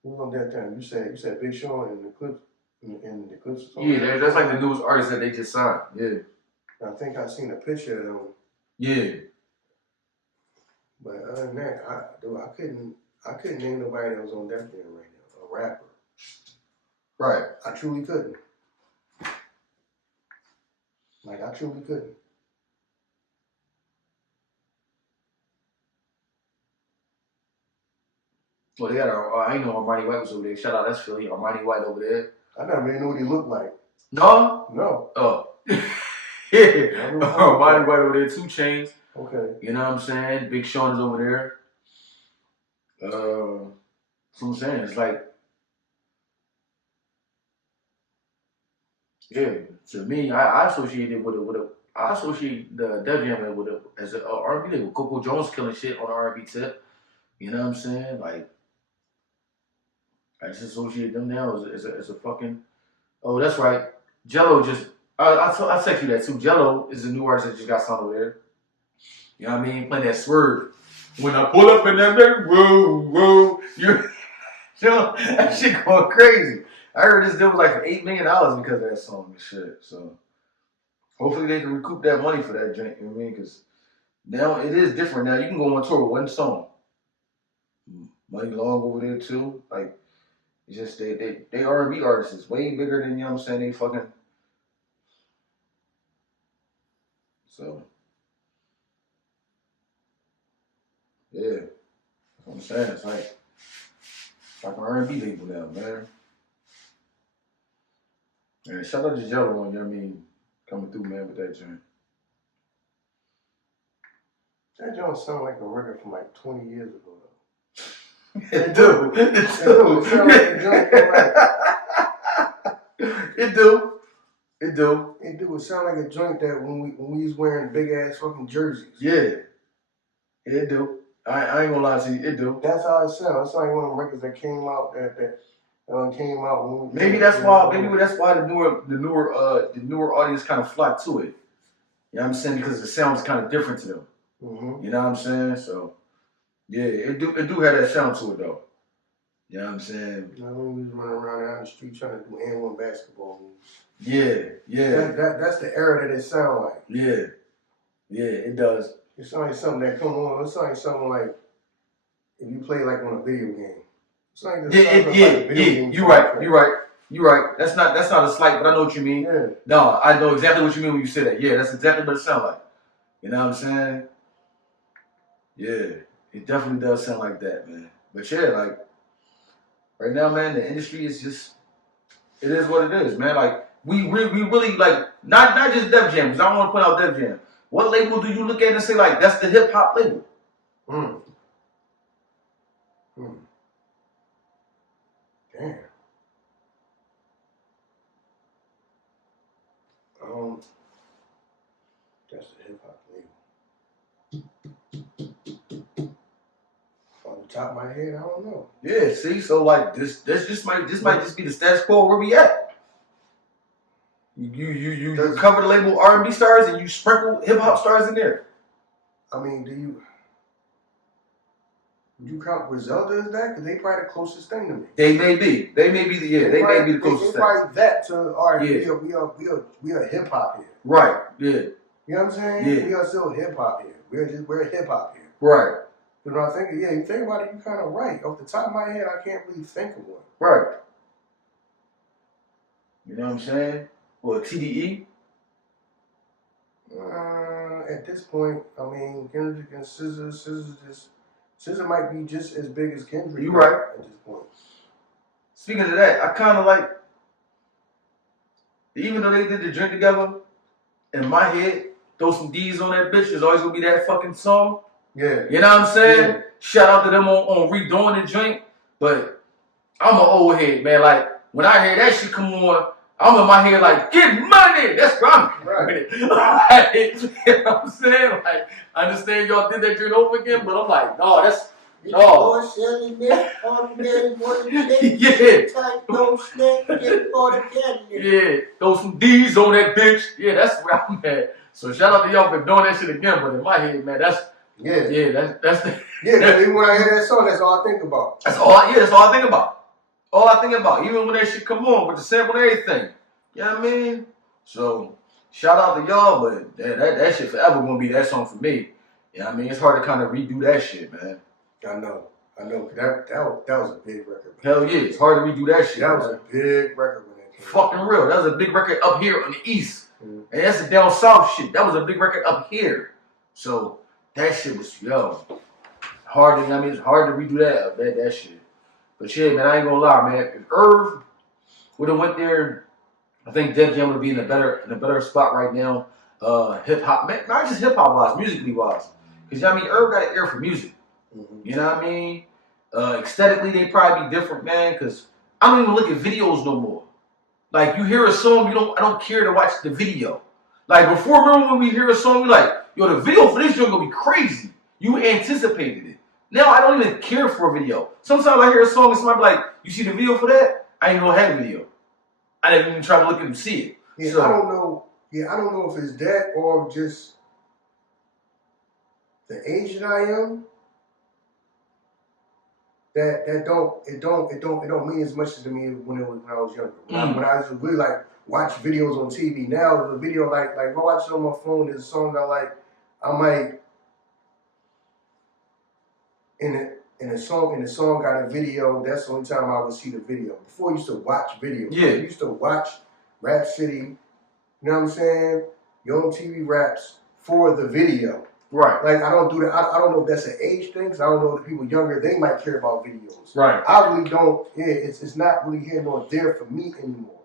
was on that time? You said Big Sean in the Clips, in the Clips. Yeah, that's like the newest artist that they just signed. Yeah. I think I seen a picture of them. Yeah. But other than that, I couldn't name nobody that was on Def Jam right now, a rapper. Right. I truly couldn't. Like, I truly couldn't. Well, they got I know Armani White was over there. Shout out, that's Philly. Armani White over there. I never really knew what he looked like. No? No. Oh. Yeah. Armani White over there, 2 Chainz. Okay. You know what I'm saying? Big Sean is over there. That's what I'm saying. It's like, yeah. To me, I associate it I associate the Def Jam as an R&B label. Coco Jones killing shit on the R&B tip. You know what I'm saying? Like, I just associate them now as a fucking. Oh, that's right. Jello just I'll text you that too. Jello is a new artist that just got signed over there. You know what I mean? Playing that swerve. When I pull up in that big woo, you know, that shit going crazy. I heard this deal was like for $8 million because of that song and shit. So hopefully they can recoup that money for that joint. You know what I mean? Because now it is different. Now you can go on tour with one song. Money Long over there too. Like it's just they R&B artists is way bigger than, you know what I'm saying, they fucking. So yeah, that's what I'm saying. It's like an R&B label now, man. And shout out to Jello on, you know what I mean, coming through, man, with that joint. That joint sound like a record from like 20 years ago. It do. It sound like a joint from like. It do. It do. It do. It sound like a joint that when we was wearing big ass fucking jerseys. Yeah. It do. I ain't gonna lie to you. It do. That's how it sounds. It's like one of the records that came out came out when we. Maybe that's why. Maybe that's why the newer audience kind of flock to it. You know what I'm saying? Because the sound's kind of different to them. Mm-hmm. You know what I'm saying? So yeah, it do have that sound to it though. You know what I'm saying? You know, when we was running around down the street trying to do N1 basketball moves. Yeah. That's the era that it sound like. Yeah, it does. It sounds like something that come on. It sounds like something like if you play like on a video game. It's like the yeah. You're right. That's not a slight, but I know what you mean. Yeah. No, I know exactly what you mean when you say that. Yeah, that's exactly what it sounds like. You know what I'm saying? Yeah, it definitely does sound like that, man. But yeah, like right now, man, the industry is just, it is what it is, man. Like we really like not just Def Jam, because I don't want to put out Def Jam. What label do you look at and say like that's the hip hop label? Damn. That's the hip hop label. On the top of my head, I don't know. Yeah, see, so like this might just be the status quo where we at. You cover the label R&B stars and you sprinkle hip hop stars in there. I mean, would you count Griselda as that? Because they probably the closest thing to me. They may be the closest thing. They probably that to all right. Yeah. We are hip hop here. Right. Yeah. You know what I'm saying? Yeah. We are still hip hop here. We're hip hop here. Right. You know what I'm thinking? Yeah, you think about it, you're kind of right. Off the top of my head, I can't really think of one. Right. You know what I'm saying? Well, TDE. At this point, I mean, Kendrick and SZA might be just as big as Kendrick. You right. At this point. Speaking of that, I kind of like, even though they did the drink together, in my head, throw some D's on that bitch, there's always gonna be that fucking song. Yeah. You know what I'm saying? Yeah. Shout out to them on redoing the drink, but I'm an old head, man. Like, when I hear that shit come on, I'm in my head like, get money! That's where I'm right. You know what I'm saying? Like, I understand y'all did that drink over again, but I'm like, no, that's, no. Yeah, throw some D's on that bitch. Yeah, that's where I'm at. So shout out to y'all for doing that shit again, but in my head, man, that's the when I hear that song, that's all I think about. That's all I think about. All I think about, even when that shit come on with the sample and everything. You know what I mean? So shout out to y'all, but that shit forever gonna be that song for me. You know what I mean? It's hard to kind of redo that shit, man. I know. That was a big record. Hell yeah, it's hard to redo that shit. That was a big record when that came fucking out. real. That was a big record up here on the east. And that's the down south shit. That was a big record up here. So that shit was, hard to, it's hard to redo that shit. But yeah, man, I ain't gonna lie, man. If Irv would have went there, I think Def Jam would be in a better spot right now. Hip hop, man, not just hip hop wise, musically wise. Cause Irv got an ear for music. You know what I mean? Aesthetically, they probably be different, man. Cause I don't even look at videos no more. Like you hear a song, I don't care to watch the video. Like before, remember when we hear a song, we like, yo, the video for this joint gonna be crazy. You anticipated it. Now I don't even care for a video. Sometimes I hear a song and somebody be like, you see the video for that? I ain't gonna have a video. I didn't even try to look at and see it. Yeah, so, I don't know Yeah, I don't know if it's that or just the age that I am. That don't mean as much to me when I was younger. When I was really like watch videos on TV. Now the video like if I watch it on my phone, there's a song I like. I might in the song got a video. That's the only time I would see the video. Before I used to watch videos. Yeah. I used to watch Rap City. You know what I'm saying? Your own TV raps for the video. Right. Like, I don't do that. I don't know if that's an age thing, because I don't know if the people younger, they might care about videos. Right. I really don't. Yeah, it's not really here nor there for me anymore.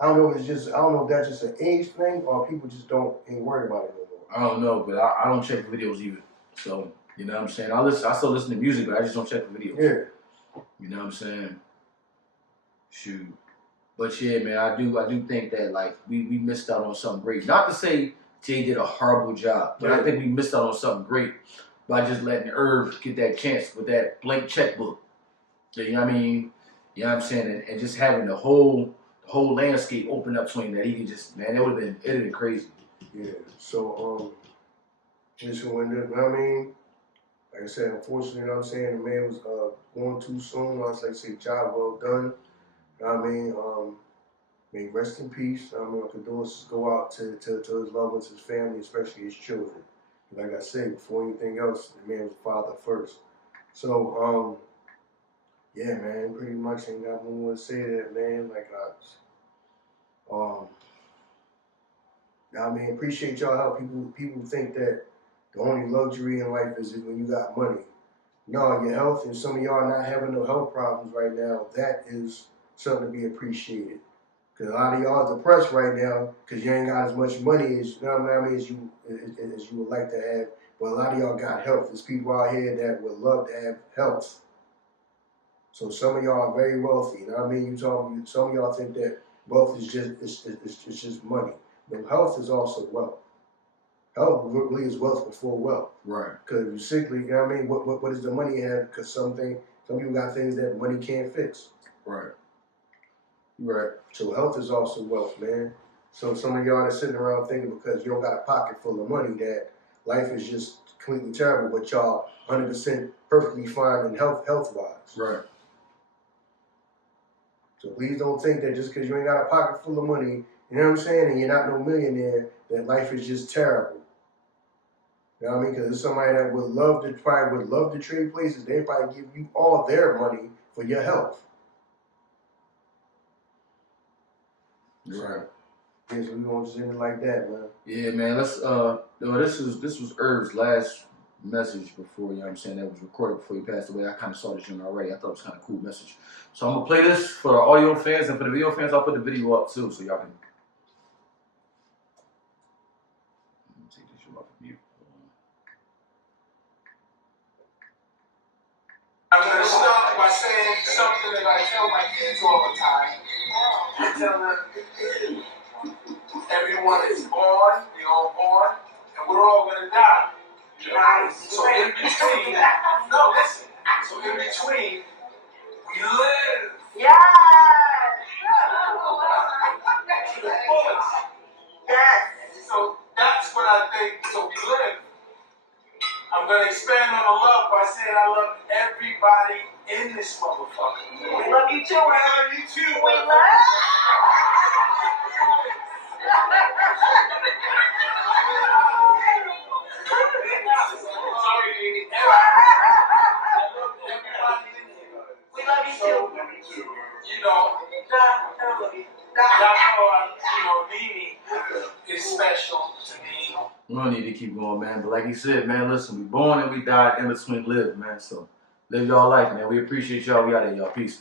I don't know if that's just an age thing or people just ain't worried about it no more. I don't know, but I don't check the videos either. So, you know what I'm saying? I still listen to music, but I just don't check the videos. Yeah. You know what I'm saying? Shoot. But yeah, man, I do think that like we missed out on something great. Not to say Jay did a horrible job, but I think we missed out on something great by just letting Irv get that chance with that blank checkbook. You know what I mean? You know what I'm saying? And just having the whole landscape open up to him that he could just, man, it'd have been crazy. Yeah. So just when you know what I mean? Like I said, unfortunately, you know what I'm saying, the man was going too soon. I was like, say, job well done. You know what I mean? May rest in peace. I mean, our condolences go out to his loved ones, his family, especially his children. Like I said, before anything else, the man was a father first. So, yeah, man, pretty much ain't got more to say to that, man. Like, I mean, appreciate y'all help. People think that the only luxury in life is when you got money. No, your health, and some of y'all not having no health problems right now, that is something to be appreciated. Because a lot of y'all are depressed right now because you ain't got as much money as, you know what I mean, as you would like to have. But a lot of y'all got health. There's people out here that would love to have health. So some of y'all are very wealthy. You know what I mean? Some of y'all think that wealth is it's just money. But health is also wealth. Health really is wealth before wealth. Right. Because if you're sickly, you know what I mean? What does the money have? Because some people got things that money can't fix. Right. Right. So health is also wealth, man. So some of y'all are sitting around thinking because you don't got a pocket full of money that life is just completely terrible, but y'all 100% perfectly fine in health-wise. Right. So please don't think that just because you ain't got a pocket full of money, you know what I'm saying, and you're not no millionaire, that life is just terrible. You know what I mean? Because there's somebody that would love to trade places. They probably give you all their money for your health. Right. Yeah, so we gonna just end it like that, man. Yeah, man. Let's this was Irv's last message before, you know what I'm saying, that was recorded before he passed away. I kind of saw this joint already. I thought it was kind of a cool message. So I'm gonna play this for the audio fans, and for the video fans, I'll put the video up too, so y'all can. Let me take this shit off of mute. I'm going to start by saying something that I tell my kids all the time. I tell them, everyone is born, we all born, and we're all going to die. Right? So in between, no, listen. So in between, we live. Yes! To the fullest. Yes! So that's what I think. So we live. I'm going to expand on the love by saying I love everybody in this motherfucker. We love you too, I love you too. We love Sorry, baby. I love everybody in here. We love you So, too. you know, I love you. y'all know, Nene is special to me. We don't need to keep going, man. But like he said, man, listen, we born and we died, in between live, man. So live y'all life, man. We appreciate y'all. We out here, y'all. Peace.